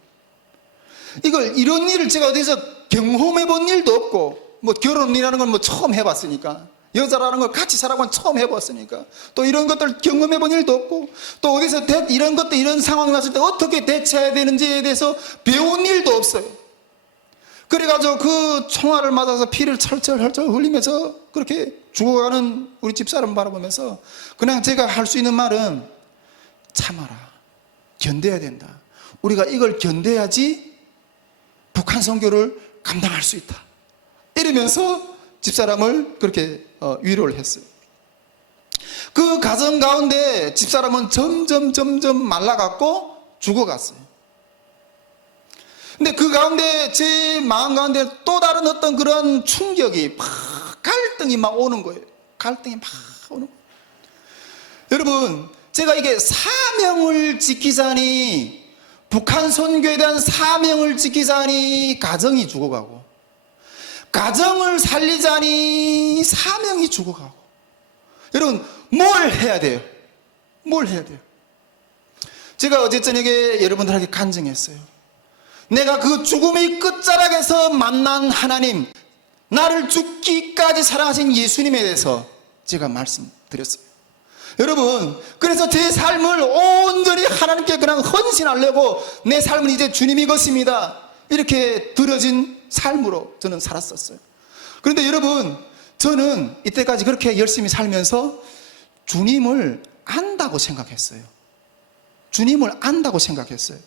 이런 일을 제가 어디서 경험해 본 일도 없고, 뭐 결혼이라는 건 뭐 처음 해봤으니까, 여자라는 걸 같이 살아본 처음 해봤으니까, 또 이런 것들 경험해 본 일도 없고, 또 어디서 이런 것도 이런 상황이 났을 때 어떻게 대처해야 되는지에 대해서 배운 일도 없어요. 그래가지고 그 총알을 맞아서 피를 철철 흘리면서 그렇게 죽어가는 우리 집사람 바라보면서 그냥 제가 할 수 있는 말은 참아라. 견뎌야 된다. 우리가 이걸 견뎌야지 북한 선교를 감당할 수 있다. 이러면서 집사람을 그렇게 위로를 했어요. 그 가정 가운데 집사람은 점점 말라갔고 죽어갔어요. 근데 그 가운데 제 마음 가운데 또 다른 어떤 그런 충격이 막 갈등이 막 오는 거예요. 갈등이 막 오는 거예요. 여러분, 제가 이게 사명을 지키자니, 북한 선교에 대한 사명을 지키자니 가정이 죽어가고, 가정을 살리자니 사명이 죽어가고. 여러분, 뭘 해야 돼요? 뭘 해야 돼요? 제가 어제 저녁에 여러분들에게 간증했어요. 내가 그 죽음의 끝자락에서 만난 하나님, 나를 죽기까지 사랑하신 예수님에 대해서 제가 말씀드렸어요. 여러분, 그래서 제 삶을 온전히 하나님께 그냥 헌신하려고 내 삶은 이제 주님이 것입니다, 이렇게 들어진 삶으로 저는 살았었어요. 그런데 여러분, 저는 이때까지 그렇게 열심히 살면서 주님을 안다고 생각했어요. 주님을 안다고 생각했어요.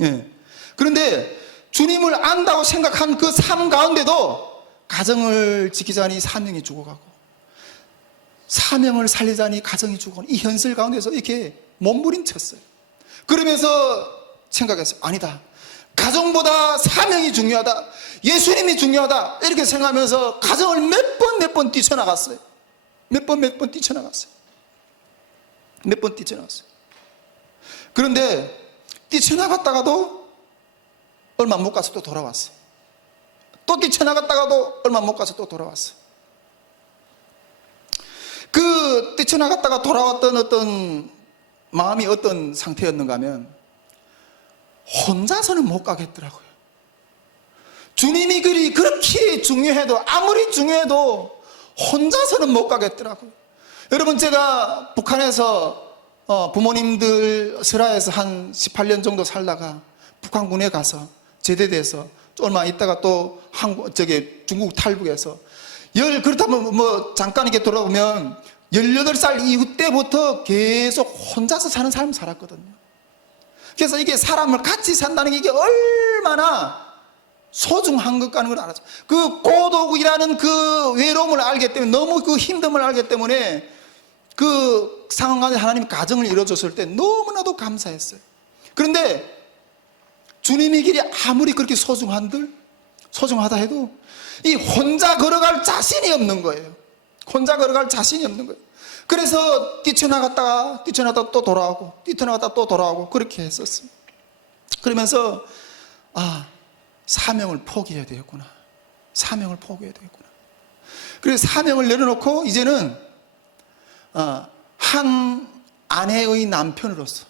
예. 그런데 주님을 안다고 생각한 그 삶 가운데도 가정을 지키자니 사명이 죽어가고, 사명을 살리자니 가정이 죽어가는 이 현실 가운데서 이렇게 몸부림쳤어요. 그러면서 생각했어요. 아니다, 가정보다 사명이 중요하다, 예수님이 중요하다, 이렇게 생각하면서 가정을 몇 번 뛰쳐나갔어요. 몇 번 뛰쳐나갔어요. 몇 번 뛰쳐나갔어요. 그런데 뛰쳐나갔다가도 얼마 못 가서 또 돌아왔어요. 또 뛰쳐나갔다가도 얼마 못 가서 또 돌아왔어요. 그 뛰쳐나갔다가 돌아왔던 어떤 마음이 어떤 상태였는가 하면 혼자서는 못 가겠더라고요. 주님이 그렇게 중요해도, 아무리 중요해도 혼자서는 못 가겠더라고요. 여러분, 제가 북한에서 부모님들 설화에서 한 18년 정도 살다가 북한군에 가서 제대돼서 얼마 있다가 또 중국 탈북해서 그렇다면 뭐 잠깐 이렇게 돌아보면 18살 이후 때부터 계속 혼자서 사는 삶을 살았거든요. 그래서 이게 사람을 같이 산다는 게 이게 얼마나 소중한 것가는 걸 알았죠. 그 고독이라는 그 외로움을 알기 때문에, 너무 그 힘듦을 알기 때문에 그 상황 가운데 하나님이 가정을 이루어줬을 때 너무나도 감사했어요. 그런데 주님의 길이 아무리 그렇게 소중하다 해도 이 혼자 걸어갈 자신이 없는 거예요. 혼자 걸어갈 자신이 없는 거예요. 그래서 뛰쳐나갔다가 또 돌아오고, 뛰쳐나갔다가 또 돌아오고, 그렇게 했었어요. 그러면서 사명을 포기해야 되겠구나. 사명을 포기해야 되겠구나. 그래서 사명을 내려놓고 이제는 한 아내의 남편으로서,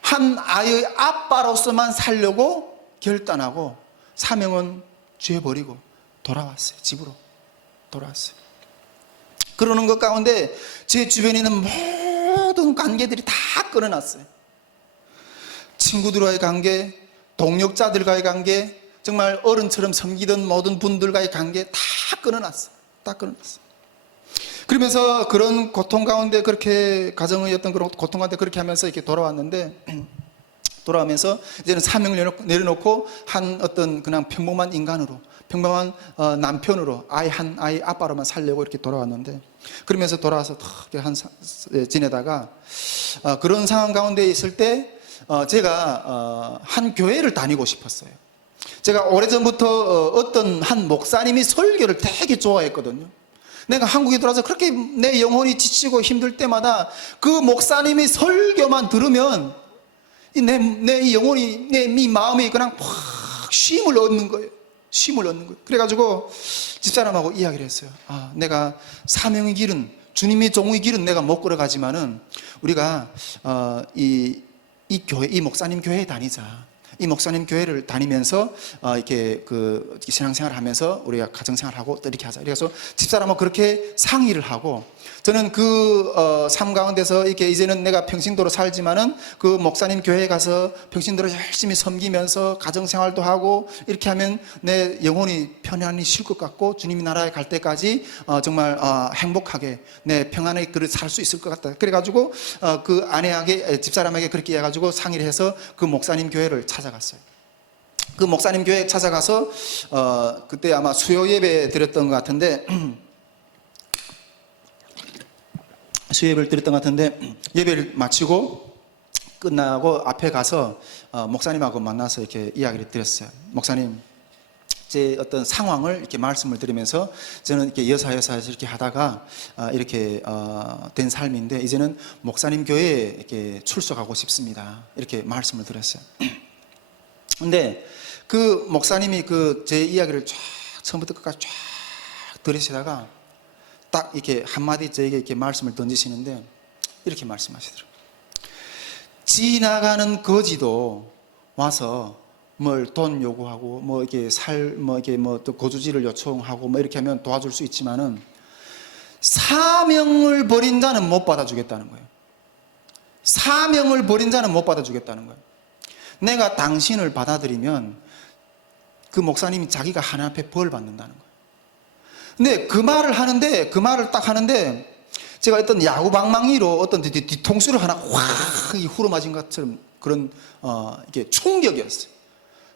한 아이의 아빠로서만 살려고 결단하고 사명은 죄버리고 돌아왔어요. 집으로 돌아왔어요. 그러는 것 가운데 제 주변에 있는 모든 관계들이 다 끊어놨어요. 친구들과의 관계, 동력자들과의 관계, 정말 어른처럼 섬기던 모든 분들과의 관계 다 끊어놨어요. 다 끊어놨어요. 그러면서 그런 고통 가운데, 그렇게 가정의 어떤 그런 고통 가운데 그렇게 하면서 이렇게 돌아왔는데, 돌아오면서 이제는 사명을 내려놓고 한 어떤 그냥 평범한 인간으로, 평범한 남편으로, 아이 아빠로만 살려고 이렇게 돌아왔는데, 그러면서 돌아와서 지내다가 그런 상황 가운데 있을 때 제가 한 교회를 다니고 싶었어요. 제가 오래전부터 어떤 한 목사님이 설교를 되게 좋아했거든요. 내가 한국에 들어와서 그렇게 내 영혼이 지치고 힘들 때마다 그 목사님의 설교만 들으면 내 영혼이, 내 마음이 그냥 확 쉼을 얻는 거예요. 쉼을 얻는 거예요. 그래가지고 집사람하고 이야기를 했어요. 내가 사명의 길은, 주님의 종의 길은 내가 못 걸어가지만은 우리가 이 교회, 이 목사님 교회에 다니자. 이 목사님 교회를 다니면서 이렇게 그 신앙생활을 하면서 우리가 가정생활하고 또 이렇게 하자. 그래서 집사람하고 그렇게 상의를 하고, 저는 그 삶 가운데서 이렇게 이제는 내가 평신도로 살지만은 그 목사님 교회에 가서 평신도로 열심히 섬기면서 가정생활도 하고 이렇게 하면 내 영혼이 편안히 쉴 것 같고 주님의 나라에 갈 때까지 정말 행복하게 내 평안하게 그를 살 수 있을 것 같다. 그래가지고 그 아내에게, 집사람에게 그렇게 해가지고 상의를 해서 그 목사님 교회를 찾아갔어요. 그 목사님 교회에 찾아가서 그때 아마 수요 예배 드렸던 것 같은데 수요예배를 드렸던 것 같은데, 예배를 마치고 끝나고 앞에 가서 목사님하고 만나서 이렇게 이야기를 드렸어요. 목사님, 제 어떤 상황을 이렇게 말씀을 드리면서 저는 이렇게 여사에서 이렇게 하다가 이렇게 된 삶인데 이제는 목사님 교회에 이렇게 출석하고 싶습니다. 이렇게 말씀을 드렸어요. 근데 그 목사님이 그 제 이야기를 쫙 처음부터 끝까지 쫙 들으시다가 딱 이렇게 한마디 저에게 이렇게 말씀을 던지시는데 이렇게 말씀하시더라고요. 지나가는 거지도 와서 뭘 돈 요구하고 또 거주지를 요청하고 이렇게 하면 도와줄 수 있지만은 사명을 버린 자는 못 받아주겠다는 거예요. 사명을 버린 자는 못 받아주겠다는 거예요. 내가 당신을 받아들이면 그 목사님이 자기가 하나님 앞에 벌 받는다는 거예요. 근데 그 말을 딱 하는데 제가 어떤 야구방망이로 어떤 뒤통수를 하나 확 후려맞은 것처럼 그런 이게 충격이었어요.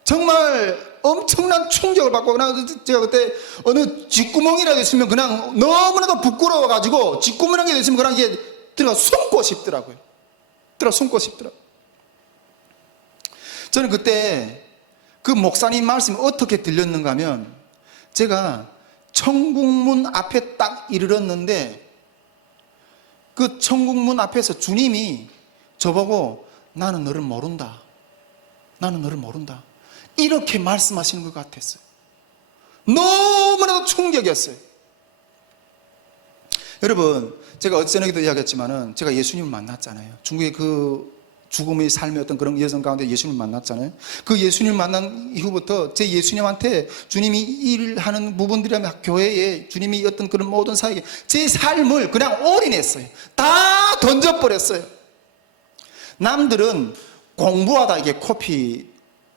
정말 엄청난 충격을 받고, 제가 그때 어느 뒷구멍이라도 있으면 그냥 너무나도 부끄러워가지고 뒷구멍이라도 있으면 그냥 이게 들어가 숨고 싶더라고요. 저는 그때 그 목사님 말씀이 어떻게 들렸는가 하면, 제가 천국문 앞에 딱 이르렀는데 그 천국문 앞에서 주님이 저보고 나는 너를 모른다. 이렇게 말씀하시는 것 같았어요. 너무나도 충격이었어요. 여러분, 제가 어제저녁에도 이야기했지만은 제가 예수님을 만났잖아요. 중국의 그 죽음의 삶의 어떤 그런 여정 가운데 예수님을 만났잖아요. 그 예수님을 만난 이후부터 제 예수님한테 주님이 일하는 부분들이라면 교회에 주님이 어떤 그런 모든 사역에 제 삶을 그냥 올인했어요. 다 던져버렸어요. 남들은 공부하다 이게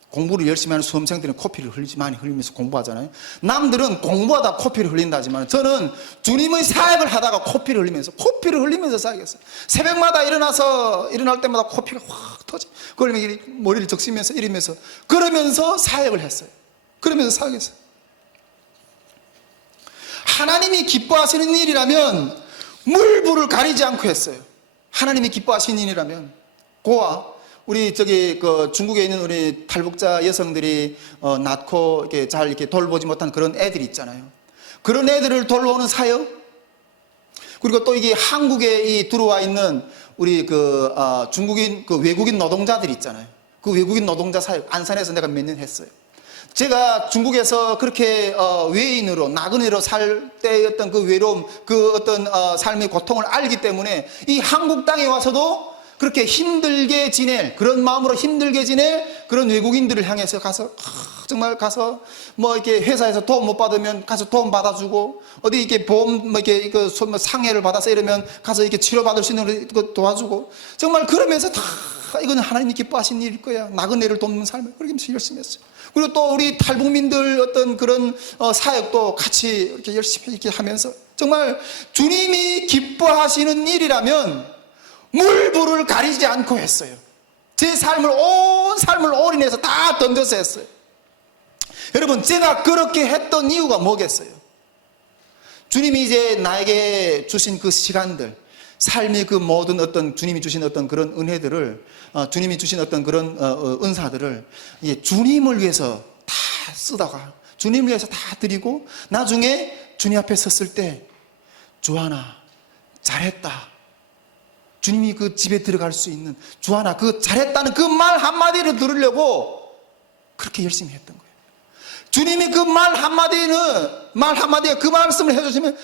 공부를 열심히 하는 수험생들은 코피를 많이 흘리면서 공부하잖아요. 남들은 공부하다 코피를 흘린다지만 저는 주님의 사역을 하다가 코피를 흘리면서 사역했어요. 새벽마다 일어날 때마다 코피가 확 터지. 그걸 머리를 적시면서 이러면서 그러면서 사역을 했어요. 그러면서 사역했어요. 하나님이 기뻐하시는 일이라면 물불을 가리지 않고 했어요. 하나님이 기뻐하시는 일이라면. 고아 우리 중국에 있는 우리 탈북자 여성들이 낳고 이렇게 잘 이렇게 돌보지 못한 그런 애들이 있잖아요. 그런 애들을 돌보는 사역. 그리고 또 이게 한국에 들어와 있는 우리 중국인 외국인 노동자들이 있잖아요. 그 외국인 노동자 사역 안산에서 내가 몇 년 했어요. 제가 중국에서 그렇게 외인으로 나그네로 살 때였던 그 외로움, 그 어떤 삶의 고통을 알기 때문에 이 한국 땅에 와서도 그렇게 힘들게 지낼, 그런 마음으로 힘들게 지낼 그런 외국인들을 향해서 가서 정말 가서 뭐 이렇게 회사에서 도움 못 받으면 가서 도움 받아주고, 어디 이렇게 보험 뭐 이렇게 상해를 받아서 이러면 가서 이렇게 치료받을 수 있는 거 도와주고, 정말 그러면서 다 이거는 하나님이 기뻐하신 일일 거야. 나그네를 돕는 삶을 그렇게 열심히 했어요. 그리고 또 우리 탈북민들 어떤 그런 사역도 같이 이렇게 열심히 이렇게 하면서 정말 주님이 기뻐하시는 일이라면 물불을 가리지 않고 했어요. 제 온 삶을 올인해서 다 던져서 했어요. 여러분, 제가 그렇게 했던 이유가 뭐겠어요? 주님이 이제 나에게 주신 그 시간들, 삶의 그 모든 어떤 주님이 주신 어떤 그런 은혜들을, 주님이 주신 어떤 그런 은사들을 주님을 위해서 다 쓰다가, 주님을 위해서 다 드리고, 나중에 주님 앞에 섰을 때, 주하나, 잘했다. 주님이 그 집에 들어갈 수 있는, 주하나, 그 잘했다는 그 말 한마디를 들으려고 그렇게 열심히 했던 거예요. 주님이 그 말 한마디에 그 말씀을 해주시면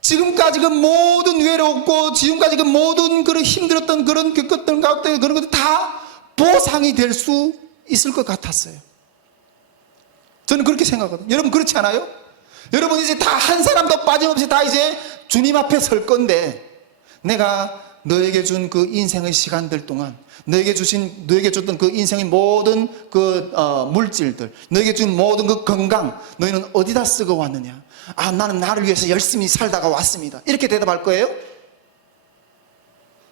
지금까지 그 모든 외롭고 지금까지 그 모든 그런 힘들었던 그런 것들 가운데 그런 것들 다 보상이 될 수 있을 것 같았어요. 저는 그렇게 생각하거든요. 여러분 그렇지 않아요? 여러분 이제 다 한 사람도 빠짐없이 다 이제 주님 앞에 설 건데, 내가 너에게 준 그 인생의 시간들 동안, 너에게 줬던 그 인생의 모든 그 물질들, 너에게 준 모든 그 건강, 너희는 어디다 쓰고 왔느냐? 아, 나는 나를 위해서 열심히 살다가 왔습니다. 이렇게 대답할 거예요?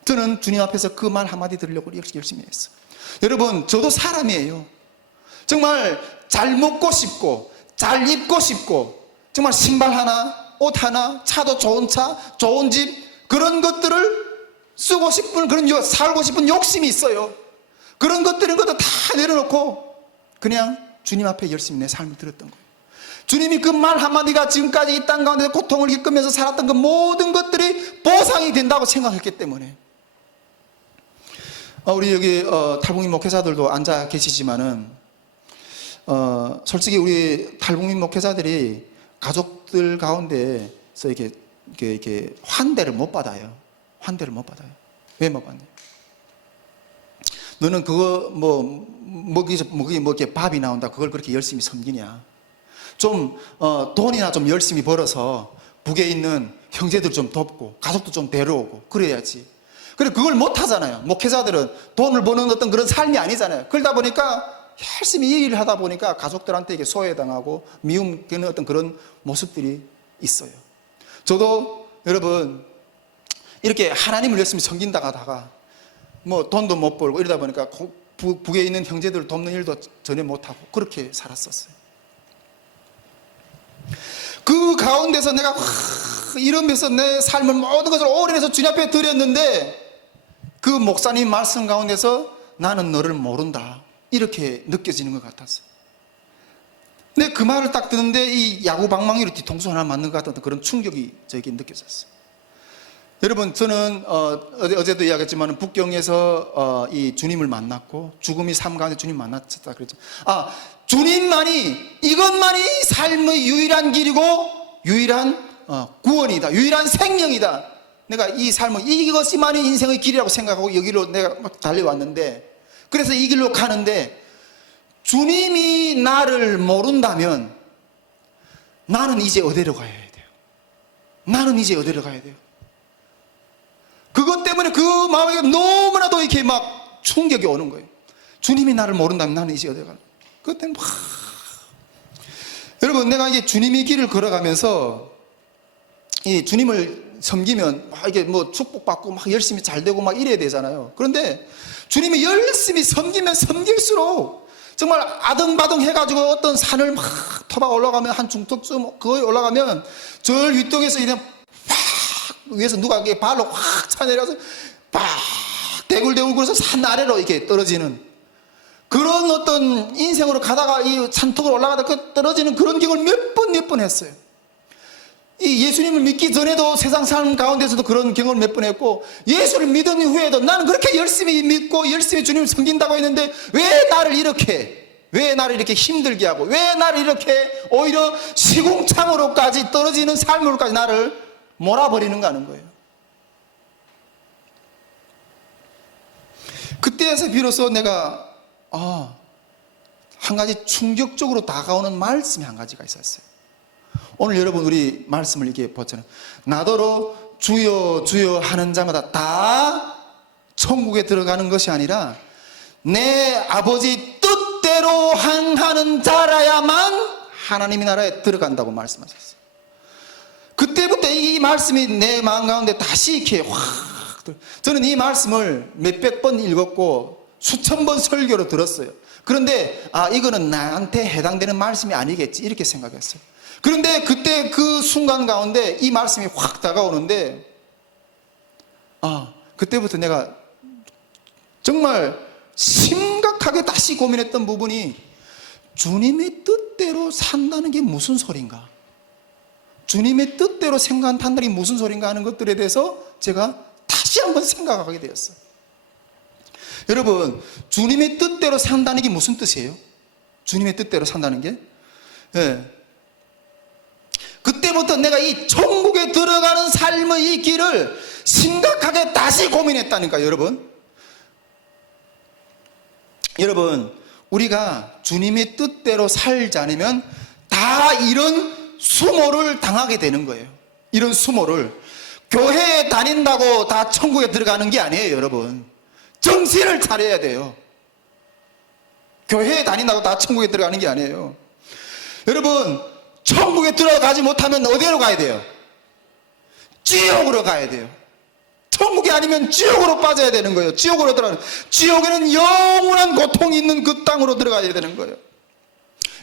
저는 주님 앞에서 그 말 한마디 들으려고 열심히 했어요. 여러분, 저도 사람이에요. 정말 잘 먹고 싶고, 잘 입고 싶고, 정말 신발 하나, 옷 하나, 차도 좋은 차, 좋은 집, 그런 것들을 쓰고 싶은, 살고 싶은 욕심이 있어요. 그런 것들은 것도 다 내려놓고 그냥 주님 앞에 열심히 내 삶을 들었던 거예요. 주님이 그 말 한마디가 지금까지 이 땅 가운데 고통을 겪으면서 살았던 그 모든 것들이 보상이 된다고 생각했기 때문에. 우리 여기 탈북민 목회자들도 앉아 계시지만은 솔직히 우리 탈북민 목회자들이 가족들 가운데서 이렇게 환대를 못 받아요. 왜 못 받냐? 너는 그거 이렇게 밥이 나온다, 그걸 그렇게 열심히 섬기냐? 좀 돈이나 좀 열심히 벌어서 북에 있는 형제들 좀 돕고 가족도 좀 데려오고 그래야지. 그래, 그걸 못 하잖아요. 목회자들은 돈을 버는 어떤 그런 삶이 아니잖아요. 그러다 보니까 열심히 이 일을 하다 보니까 가족들한테 이게 소외당하고 미움되는 어떤 그런 모습들이 있어요. 저도 여러분 이렇게 하나님을 열심히 섬긴다가 하다가 뭐 돈도 못 벌고 이러다 보니까 북에 있는 형제들을 돕는 일도 전혀 못하고 그렇게 살았었어요. 그 가운데서 내가 이러면서 내 삶을 모든 것을 올인해서 주님 앞에 드렸는데, 그 목사님 말씀 가운데서 나는 너를 모른다 이렇게 느껴지는 것 같았어요. 근데 그 말을 딱 듣는데 이 야구 방망이로 뒤통수 하나 맞는 것 같은 그런 충격이 저에게 느껴졌어요. 여러분, 저는 어제도 이야기했지만 북경에서 이 주님을 만났고 죽음이 삶 가운데 주님 만났다 그랬죠. 이것만이 삶의 유일한 길이고 유일한 구원이다, 유일한 생명이다. 내가 이 삶을, 이것이만이 인생의 길이라고 생각하고 여기로 내가 막 달려왔는데, 그래서 이 길로 가는데 주님이 나를 모른다면 나는 이제 어디로 가야 돼요? 그것 때문에 그 마음에 너무나도 이렇게 막 충격이 오는 거예요. 주님이 나를 모른다면 나는 이제 어디로 가야 돼요? 그때는 막 여러분, 내가 이게 주님의 길을 걸어가면서 이 주님을 섬기면 막 이게 뭐 축복받고 막 열심히 잘 되고 막 이래야 되잖아요. 그런데 주님이 열심히 섬기면 섬길수록 정말 아등바등 해가지고 어떤 산을 막 터박 올라가면 한 중턱쯤 거의 올라가면 저 위쪽에서 그냥 팍 위에서 누가 이게 발로 확 차내려서 팍 대굴대굴 굴어서 산 아래로 이렇게 떨어지는 그런 어떤 인생으로 가다가 이 산턱을 올라가다 떨어지는 그런 경험을 몇 번 했어요. 이 예수님을 믿기 전에도 세상 삶 가운데서도 그런 경험을 몇 번 했고, 예수를 믿은 후에도 나는 그렇게 열심히 믿고 열심히 주님을 섬긴다고 했는데 왜 나를 이렇게 힘들게 하고 왜 나를 이렇게 오히려 시궁창으로까지 떨어지는 삶으로까지 나를 몰아버리는가 하는 거예요. 그때에서 비로소 내가 한 가지 충격적으로 다가오는 말씀이 한 가지가 있었어요. 오늘 여러분 우리 말씀을 이렇게 보잖아요. 나더러 주여 주여 하는 자마다 다 천국에 들어가는 것이 아니라 내 아버지 뜻대로 행하는 자라야만 하나님의 나라에 들어간다고 말씀하셨어요. 그때부터 이 말씀이 내 마음 가운데 다시 이렇게 확, 저는 이 말씀을 몇백 번 읽었고 수천 번 설교로 들었어요. 그런데 이거는 나한테 해당되는 말씀이 아니겠지 이렇게 생각했어요. 그런데 그때 그 순간 가운데 이 말씀이 확 다가오는데 그때부터 내가 정말 심각하게 다시 고민했던 부분이 주님의 뜻대로 산다는 게 무슨 소린가, 주님의 뜻대로 생각한다는 게 무슨 소린가 하는 것들에 대해서 제가 다시 한번 생각하게 되었어요. 여러분, 주님의 뜻대로 산다는 게 무슨 뜻이에요? 주님의 뜻대로 산다는 게? 그때부터 내가 이 천국에 들어가는 삶의 이 길을 심각하게 다시 고민했다니까. 여러분, 우리가 주님의 뜻대로 살지 않으면 다 이런 수모를 당하게 되는 거예요. 이런 수모를. 교회에 다닌다고 다 천국에 들어가는 게 아니에요. 여러분, 정신을 차려야 돼요. 교회에 다닌다고 다 천국에 들어가는 게 아니에요. 여러분, 천국에 들어가지 못하면 어디로 가야 돼요? 지옥으로 가야 돼요. 천국이 아니면 지옥으로 빠져야 되는 거예요. 지옥으로 들어가는, 지옥에는 영원한 고통이 있는 그 땅으로 들어가야 되는 거예요.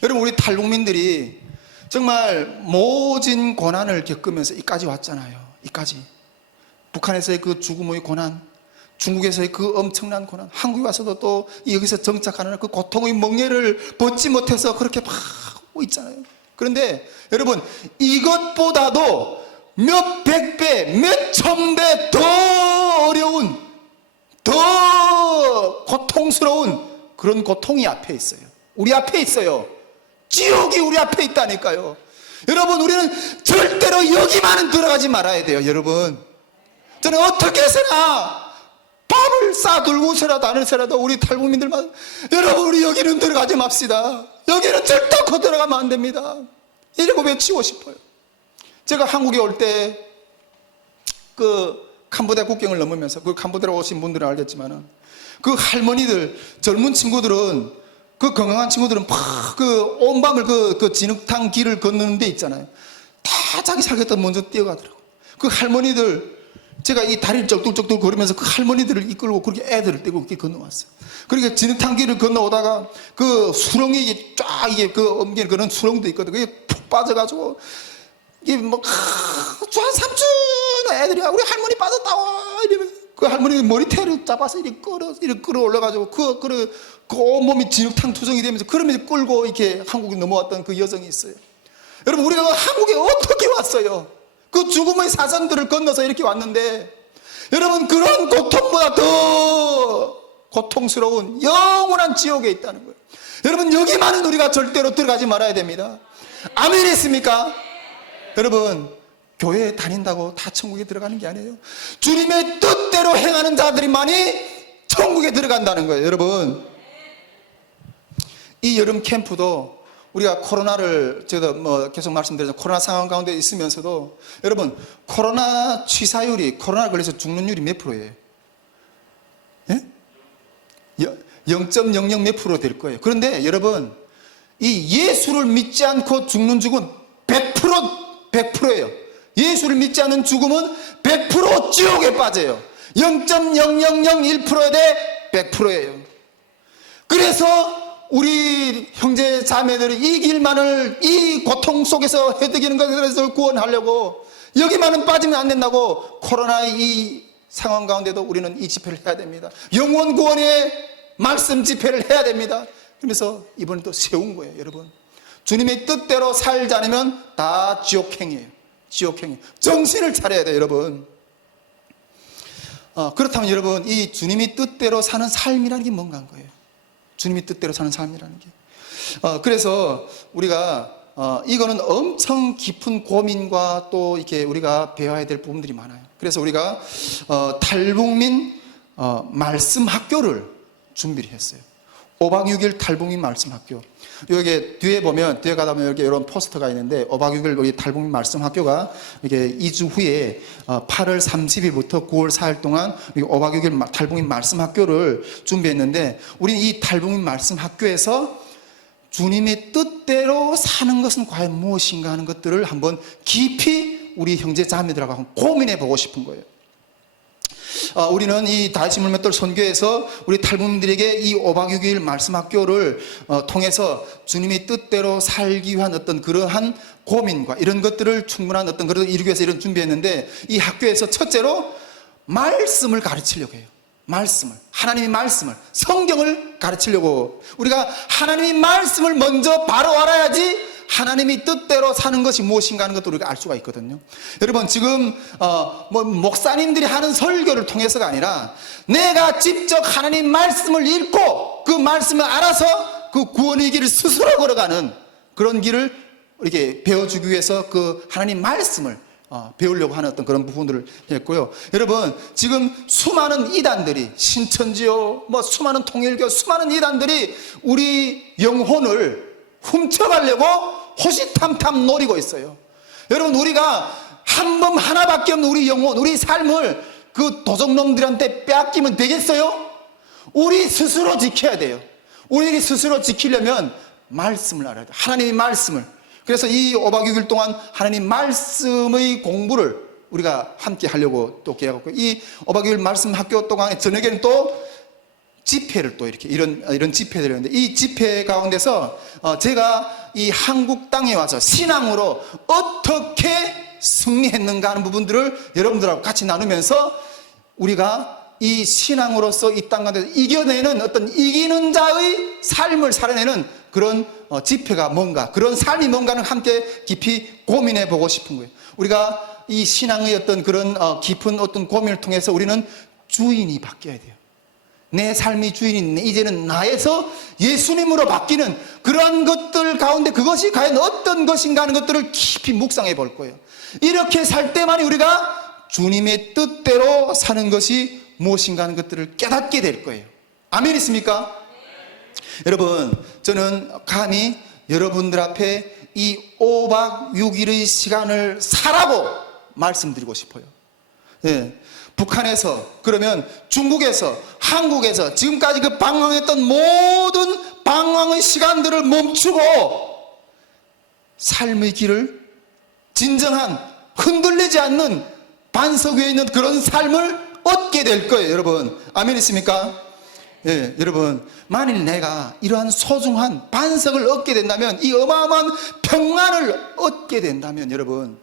여러분, 우리 탈북민들이 정말 모진 고난을 겪으면서 이까지 왔잖아요. 이까지. 북한에서의 그 죽음의 고난, 중국에서의 그 엄청난 고난, 한국에 와서도 또 여기서 정착하는 그 고통의 멍에를 벗지 못해서 그렇게 막 오고 있잖아요. 그런데 여러분, 이것보다도 몇 백배, 몇 천배 더 어려운, 더 고통스러운 그런 고통이 앞에 있어요. 우리 앞에 있어요. 지옥이 우리 앞에 있다니까요. 여러분, 우리는 절대로 여기만은 들어가지 말아야 돼요. 여러분, 저는 어떻게 해서나 밥을 싸들고서라도 안 해서라도 우리 탈북민들만, 여러분, 우리 여기는 들어가지 맙시다. 여기는 절대로 들어가면 안 됩니다. 이러고 외치고 싶어요. 제가 한국에 올 때 그 캄보디아 국경을 넘으면서, 그 캄보디아 오신 분들은 알겠지만은 그 할머니들, 젊은 친구들은, 그 건강한 친구들은 막 그 온 밤을 그 진흙탕 길을 건너는 데 있잖아요. 다 자기 살겠다 먼저 뛰어가더라고. 그 할머니들, 제가 이 다리를 쩍뚝쩍뚝 걸으면서 그 할머니들을 이끌고 그렇게 애들을 떼고 그렇게 건너왔어요. 그러니까 진흙탕 길을 건너오다가 그 수렁이 이게 쫙 이게 그 옮기는 그런 수렁도 있거든. 그게 푹 빠져가지고 이게 뭐, 저 삼촌 애들이 우리 할머니 빠졌다고 이러면서 그 할머니 머리태를 잡아서 이렇게 끌어 올라가지고 그 온몸이 진흙탕 투성이 되면서 그러면서 끌고 이렇게 한국에 넘어왔던 그 여정이 있어요. 여러분, 우리가 한국에 어떻게 왔어요? 그 죽음의 사선들을 건너서 이렇게 왔는데, 여러분, 그런 고통보다 더 고통스러운 영원한 지옥에 있다는 거예요. 여러분, 여기만은 우리가 절대로 들어가지 말아야 됩니다. 아멘 했습니까? 여러분, 교회에 다닌다고 다 천국에 들어가는 게 아니에요. 주님의 뜻대로 행하는 자들이만이 천국에 들어간다는 거예요. 여러분, 이 여름 캠프도 우리가 코로나를, 제가 뭐 계속 말씀드렸죠. 코로나 상황 가운데 있으면서도 여러분, 코로나 취사율이, 코로나 걸려서 죽는 율이 몇 프로예요? 예? 0.00 몇 프로 될 거예요. 그런데 여러분, 이 예수를 믿지 않고 죽는 죽음은 100%예요. 예수를 믿지 않는 죽음은 100% 지옥에 빠져요. 0.0001%에 대해 100%예요. 그래서 우리 형제 자매들이 이 길만을, 이 고통 속에서 헤드기는 것에서 구원하려고, 여기만은 빠지면 안 된다고 코로나의 이 상황 가운데도 우리는 이 집회를 해야 됩니다. 영원 구원의 말씀 집회를 해야 됩니다. 그러면서 이번에 또 세운 거예요. 여러분, 주님의 뜻대로 살지 않으면 다 지옥행이에요. 지옥행이. 정신을 차려야 돼요, 여러분. 그렇다면 여러분, 이 주님이 뜻대로 사는 삶이라는 게 뭔가 한 거예요. 주님이 뜻대로 사는 삶이라는 게. 그래서 우리가 이거는 엄청 깊은 고민과 또 이렇게 우리가 배워야 될 부분들이 많아요. 그래서 우리가 탈북민 말씀 학교를 준비를 했어요. 5박 6일 탈북민 말씀 학교. 여기 뒤에 보면, 뒤에 가다 보면 이렇게 이런 포스터가 있는데, 5박 6일 우리 탈북민 말씀 학교가 이게 2주 후에 8월 30일부터 9월 4일 동안 5박 6일 탈북민 말씀 학교를 준비했는데, 우리는 이 탈북민 말씀 학교에서 주님의 뜻대로 사는 것은 과연 무엇인가 하는 것들을 한번 깊이 우리 형제 자매들하고 한번 고민해 보고 싶은 거예요. 우리는 이 다시 물맷돌 선교에서 우리 탈북민들에게 이 5박 6일 말씀 학교를 통해서 주님의 뜻대로 살기 위한 어떤 그러한 고민과 이런 것들을 충분한 어떤 그런 이루기 위해서 이런 준비했는데, 이 학교에서 첫째로 말씀을 가르치려고 해요. 말씀을, 하나님의 말씀을, 성경을 가르치려고. 우리가 하나님의 말씀을 먼저 바로 알아야지 하나님이 뜻대로 사는 것이 무엇인가 하는 것도 우리가 알 수가 있거든요. 여러분, 지금 목사님들이 하는 설교를 통해서가 아니라 내가 직접 하나님 말씀을 읽고 그 말씀을 알아서 그 구원의 길을 스스로 걸어가는 그런 길을 이렇게 배워주기 위해서 그 하나님 말씀을 배우려고 하는 어떤 그런 부분들을 했고요. 여러분, 지금 수많은 이단들이, 신천지요, 수많은 통일교, 수많은 이단들이 우리 영혼을 훔쳐가려고 호시탐탐 노리고 있어요. 여러분, 우리가 한 번 하나밖에 없는 우리 영혼, 우리 삶을 그 도적놈들한테 빼앗기면 되겠어요? 우리 스스로 지켜야 돼요. 우리 스스로 지키려면 말씀을 알아야 돼요. 하나님의 말씀을. 그래서 이 5박 6일 동안 하나님 말씀의 공부를 우리가 함께 하려고 또 계획하고, 이 5박 6일 말씀 학교 동안에 저녁에는 또 집회를 또 이렇게 이런 집회들이 있는데, 이 집회 가운데서 제가 이 한국 땅에 와서 신앙으로 어떻게 승리했는가 하는 부분들을 여러분들하고 같이 나누면서 우리가 이 신앙으로서 이 땅 가운데서 이겨내는 어떤 이기는 자의 삶을 살아내는 그런 집회가 뭔가, 그런 삶이 뭔가는 함께 깊이 고민해 보고 싶은 거예요. 우리가 이 신앙의 어떤 그런 깊은 어떤 고민을 통해서 우리는 주인이 바뀌어야 돼요. 내 삶이 주인인, 이제는 나에서 예수님으로 바뀌는 그러한 것들 가운데 그것이 과연 어떤 것인가 하는 것들을 깊이 묵상해 볼 거예요. 이렇게 살 때만이 우리가 주님의 뜻대로 사는 것이 무엇인가 하는 것들을 깨닫게 될 거예요. 아멘 있습니까? 여러분, 저는 감히 여러분들 앞에 이 5박 6일의 시간을 사라고 말씀드리고 싶어요. 예. 북한에서, 그러면 중국에서, 한국에서 지금까지 그 방황했던 모든 방황의 시간들을 멈추고 삶의 길을 진정한 흔들리지 않는 반석 위에 있는 그런 삶을 얻게 될 거예요. 여러분, 아멘 있습니까? 예, 여러분, 만일 내가 이러한 소중한 반석을 얻게 된다면, 이 어마어마한 평안을 얻게 된다면, 여러분,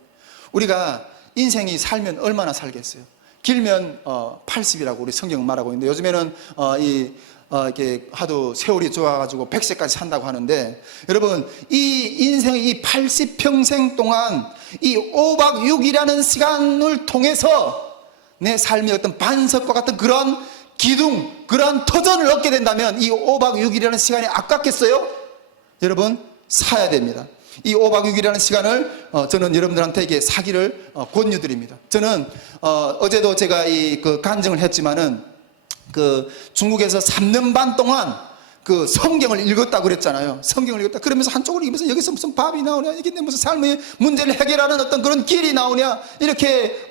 우리가 인생이 살면 얼마나 살겠어요? 길면 80이라고 우리 성경 말하고 있는데, 요즘에는 이렇게 하도 세월이 좋아가지고 100세까지 산다고 하는데, 여러분, 이 인생의 이 80평생 동안 이 5박 6일이라는 시간을 통해서 내 삶의 어떤 반석과 같은 그런 기둥, 그런 터전을 얻게 된다면 이 5박 6일이라는 시간이 아깝겠어요? 여러분, 사야 됩니다. 이 5박 6일이라는 시간을 저는 여러분들한테 이게 사기를 권유드립니다. 저는 어제도 제가 그 간증을 했지만은 그 중국에서 3년 반 동안 그 성경을 읽었다고 그랬잖아요. 성경을 읽었다. 그러면서 한쪽으로 읽으면서 여기서 무슨 밥이 나오냐, 이게 무슨 삶의 문제를 해결하는 어떤 그런 길이 나오냐, 이렇게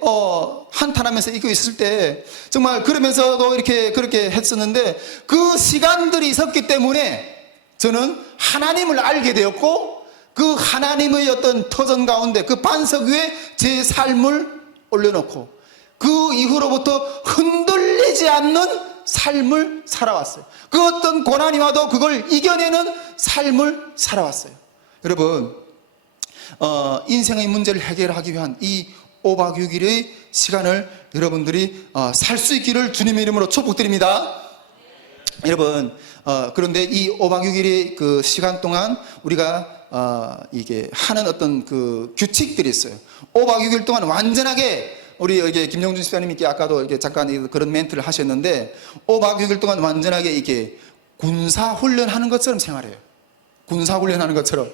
한탄하면서 읽고 있을 때 정말 그러면서도 이렇게 그렇게 했었는데, 그 시간들이 있었기 때문에 저는 하나님을 알게 되었고 그 하나님의 어떤 터전 가운데 그 반석 위에 제 삶을 올려놓고 그 이후로부터 흔들리지 않는 삶을 살아왔어요. 그 어떤 고난이 와도 그걸 이겨내는 삶을 살아왔어요. 여러분, 인생의 문제를 해결하기 위한 이 5박 6일의 시간을 여러분들이 살 수 있기를 주님의 이름으로 축복드립니다. 여러분, 그런데 이 5박 6일의 그 시간 동안 우리가 이게 하는 어떤 그 규칙들이 있어요. 5박 6일 동안 완전하게 우리 여기 김영준 집사님께 아까도 이렇게 잠깐 그런 멘트를 하셨는데 5박 6일 동안 완전하게 이게 군사훈련하는 것처럼 생활해요. 군사훈련하는 것처럼.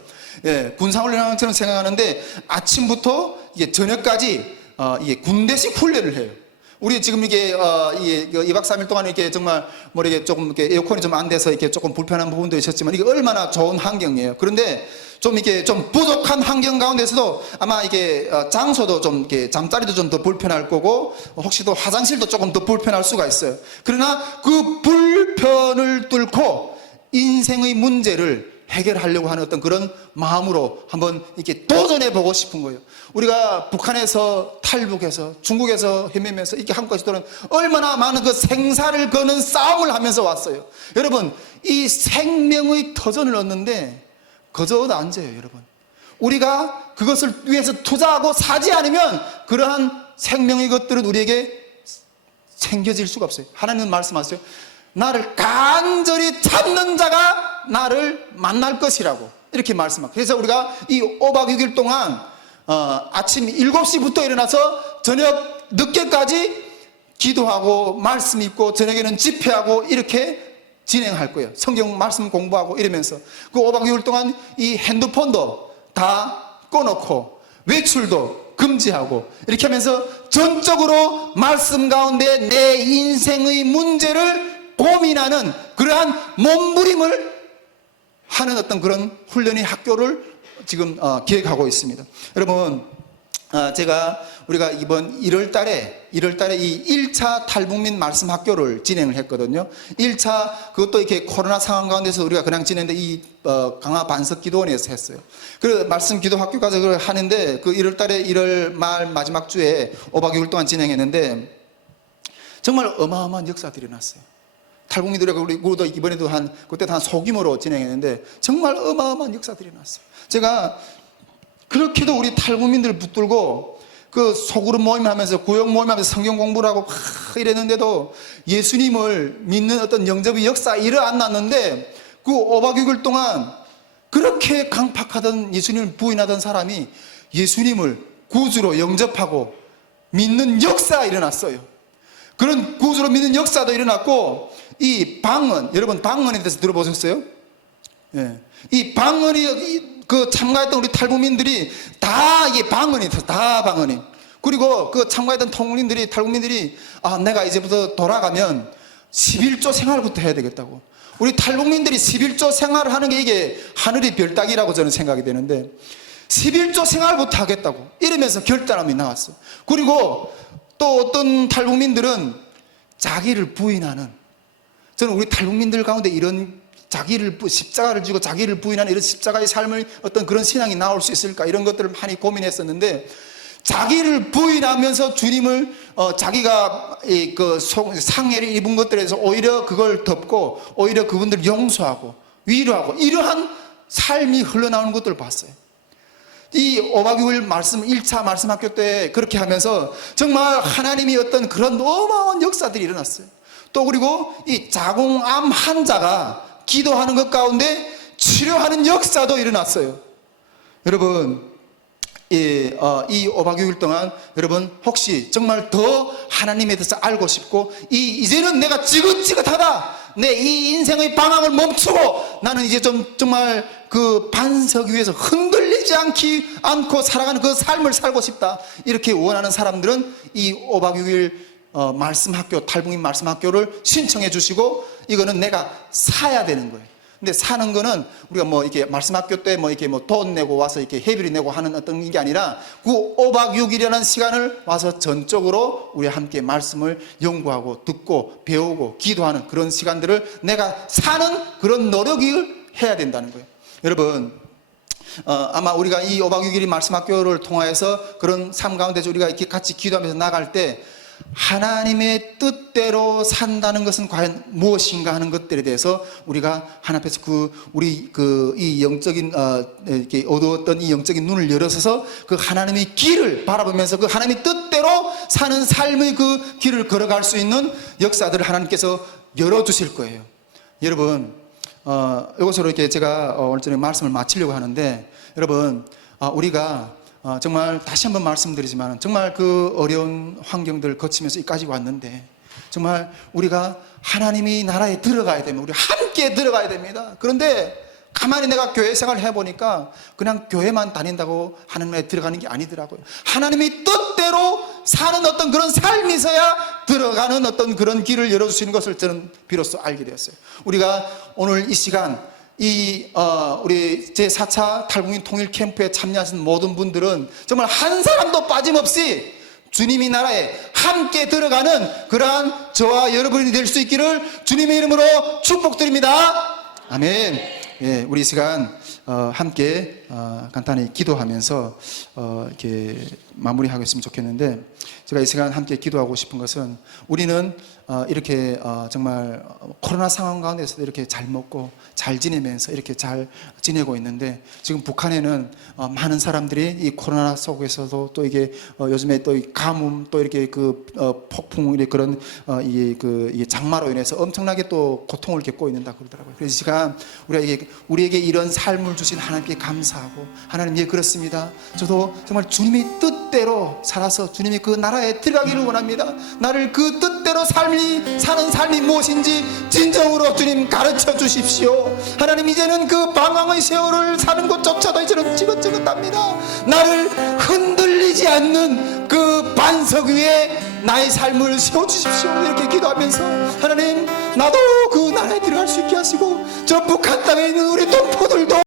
예, 군사훈련하는 것처럼 생각하는데 아침부터 이게 저녁까지 이게 군대식 훈련을 해요. 우리 지금 이게 2박 3일 동안 이렇게 정말 뭐 이렇게 조금 이렇게 에어컨이 좀 안 돼서 이렇게 조금 불편한 부분도 있었지만 이게 얼마나 좋은 환경이에요. 그런데 좀 이렇게 좀 부족한 환경 가운데서도 아마 이게 장소도 좀 이렇게 잠자리도 좀 더 불편할 거고 혹시 또 화장실도 조금 더 불편할 수가 있어요. 그러나 그 불편을 뚫고 인생의 문제를 해결하려고 하는 어떤 그런 마음으로 한번 이렇게 도전해 보고 싶은 거예요. 우리가 북한에서 탈북해서 중국에서 헤매면서 이렇게 한국까지 들어온 얼마나 많은 그 생사를 거는 싸움을 하면서 왔어요. 여러분, 이 생명의 터전을 얻는데 거저 앉아요, 여러분. 우리가 그것을 위해서 투자하고 사지 않으면 그러한 생명의 것들은 우리에게 챙겨질 수가 없어요. 하나님은 말씀하세요. 나를 간절히 찾는 자가 나를 만날 것이라고 이렇게 말씀합니다. 그래서 우리가 이 5박 6일 동안 아침 7시부터 일어나서 저녁 늦게까지 기도하고 말씀 읽고 저녁에는 집회하고 이렇게 진행할 거예요. 성경 말씀 공부하고 이러면서 그 5박 6일 동안 이 핸드폰도 다 꺼놓고 외출도 금지하고 이렇게 하면서 전적으로 말씀 가운데 내 인생의 문제를 고민하는 그러한 몸부림을 하는 어떤 그런 훈련의 학교를 지금 기획하고 있습니다. 여러분, 우리가 이번 1월 달에 이 1차 탈북민 말씀 학교를 진행을 했거든요. 1차 그것도 이렇게 코로나 상황 가운데서 우리가 그냥 지냈는데 이 강화 반석 기도원에서 했어요. 그 말씀 기도 학교가 그걸 하는데 그 1월 달에 1월 말 마지막 주에 5박 6일 동안 진행했는데 정말 어마어마한 역사들이 났어요. 탈북민들이 우리도 이번에도 그때도 한 소규모로 진행했는데 정말 어마어마한 역사들이 났어요. 제가 그렇게도 우리 탈북민들을 붙들고 그 소그룹 모임하면서 구역 모임하면서 성경 공부를 하고 이랬는데도 예수님을 믿는 어떤 영접의 역사 일어났는데 그 5박 6일 동안 그렇게 강팍하던 예수님을 부인하던 사람이 예수님을 구주로 영접하고 믿는 역사가 일어났어요. 그런 구주로 믿는 역사도 일어났고 이 방언, 여러분 방언에 대해서 들어보셨어요? 예. 이 방언이 그 참가했던 우리 탈북민들이 다 이게 방언이 있어요. 다 방언이. 그리고 그 참가했던 탈북민들이 내가 이제부터 돌아가면 11조 생활부터 해야 되겠다고. 우리 탈북민들이 11조 생활을 하는 게 이게 하늘의 별따기라고 저는 생각이 되는데 11조 생활부터 하겠다고 이러면서 결단함이 나왔어요. 그리고 또 어떤 탈북민들은 자기를 부인하는, 저는 우리 탈북민들 가운데 이런 십자가를 지고 자기를 부인하는 이런 십자가의 삶을 어떤 그런 신앙이 나올 수 있을까 이런 것들을 많이 고민했었는데 자기를 부인하면서 주님을 자기가 그 상해를 입은 것들에서 오히려 그걸 덮고 오히려 그분들 용서하고 위로하고 이러한 삶이 흘러나오는 것들을 봤어요. 이 5박 6일 1차 말씀 학교 때 그렇게 하면서 정말 하나님이 어떤 그런 어마어마한 역사들이 일어났어요. 또 그리고 이 자궁암 환자가 기도하는 것 가운데 치료하는 역사도 일어났어요. 여러분, 이 5박 6일 동안 여러분 혹시 정말 더 하나님에 대해서 알고 싶고 이제는 내가 지긋지긋하다, 내 이 인생의 방황을 멈추고 나는 이제 정말 그 반석 위에서 흔들리지 않고 살아가는 그 삶을 살고 싶다, 이렇게 원하는 사람들은 이 5박 6일 말씀학교, 탈북민 말씀학교를 신청해 주시고 이거는 내가 사야 되는 거예요. 근데 사는 거는 우리가 뭐 이렇게 말씀학교 때 뭐 이렇게 뭐 돈 내고 와서 이렇게 회비를 내고 하는 어떤 게 아니라 그 5박 6일이라는 시간을 와서 전적으로 우리 함께 말씀을 연구하고 듣고 배우고 기도하는 그런 시간들을 내가 사는 그런 노력을 해야 된다는 거예요. 여러분, 아마 우리가 이 5박 6일이 말씀학교를 통하여서 그런 삶 가운데서 우리가 이렇게 같이 기도하면서 나갈 때 하나님의 뜻대로 산다는 것은 과연 무엇인가 하는 것들에 대해서 우리가 하나님 앞에서 이 영적인 이렇게 어두웠던 이 영적인 눈을 열어서서 그 하나님의 길을 바라보면서 그 하나님의 뜻대로 사는 삶의 그 길을 걸어갈 수 있는 역사들을 하나님께서 열어주실 거예요. 여러분, 이것으로 이렇게 제가 오늘 저녁 말씀을 마치려고 하는데, 여러분, 우리가 정말 다시 한번 말씀드리지만 정말 그 어려운 환경들을 거치면서 여기까지 왔는데, 정말 우리가 하나님의 나라에 들어가야 되면 우리 함께 들어가야 됩니다. 그런데 가만히 내가 교회 생활을 해보니까 그냥 교회만 다닌다고 하나님 나라에 들어가는 게 아니더라고요. 하나님의 뜻대로 사는 어떤 그런 삶이 있어야 들어가는 어떤 그런 길을 열어주시는 것을 저는 비로소 알게 되었어요. 우리가 오늘 이 시간 우리 제4차 탈북민 통일 캠프에 참여하신 모든 분들은 정말 한 사람도 빠짐없이 주님의 나라에 함께 들어가는 그러한 저와 여러분이 될 수 있기를 주님의 이름으로 축복드립니다. 아멘. 예, 우리 이 시간 함께 간단히 기도하면서 이렇게 마무리하겠으면 좋겠는데, 제가 이 시간 함께 기도하고 싶은 것은, 우리는 이렇게 정말 코로나 상황 가운데서도 이렇게 잘 먹고 잘 지내면서 이렇게 잘 지내고 있는데, 지금 북한에는 많은 사람들이 이 코로나 속에서도 또 이게 요즘에 또 이 가뭄, 또 이렇게 그 폭풍, 이렇게 그런 이 장마로 인해서 엄청나게 또 고통을 겪고 있는다 그러더라고요. 그래서 이 시간 우리에게 이런 삶을 주신 하나님께 감사하고, 하나님, 예, 그렇습니다. 저도 정말 주님의 뜻대로 살아서 주님이 그 나라에 들어가기를 원합니다. 나를 그 뜻대로 사는 삶이 무엇인지 진정으로 주님 가르쳐 주십시오. 하나님, 이제는 그 방황의 세월을 사는 것조차도 이제는 지긋지긋합니다. 나를 흔들리지 않는 그 반석 위에 나의 삶을 세워주십시오. 이렇게 기도하면서, 하나님, 나도 그 나라에 들어갈 수 있게 하시고, 저 북한 땅에 있는 우리 동포들도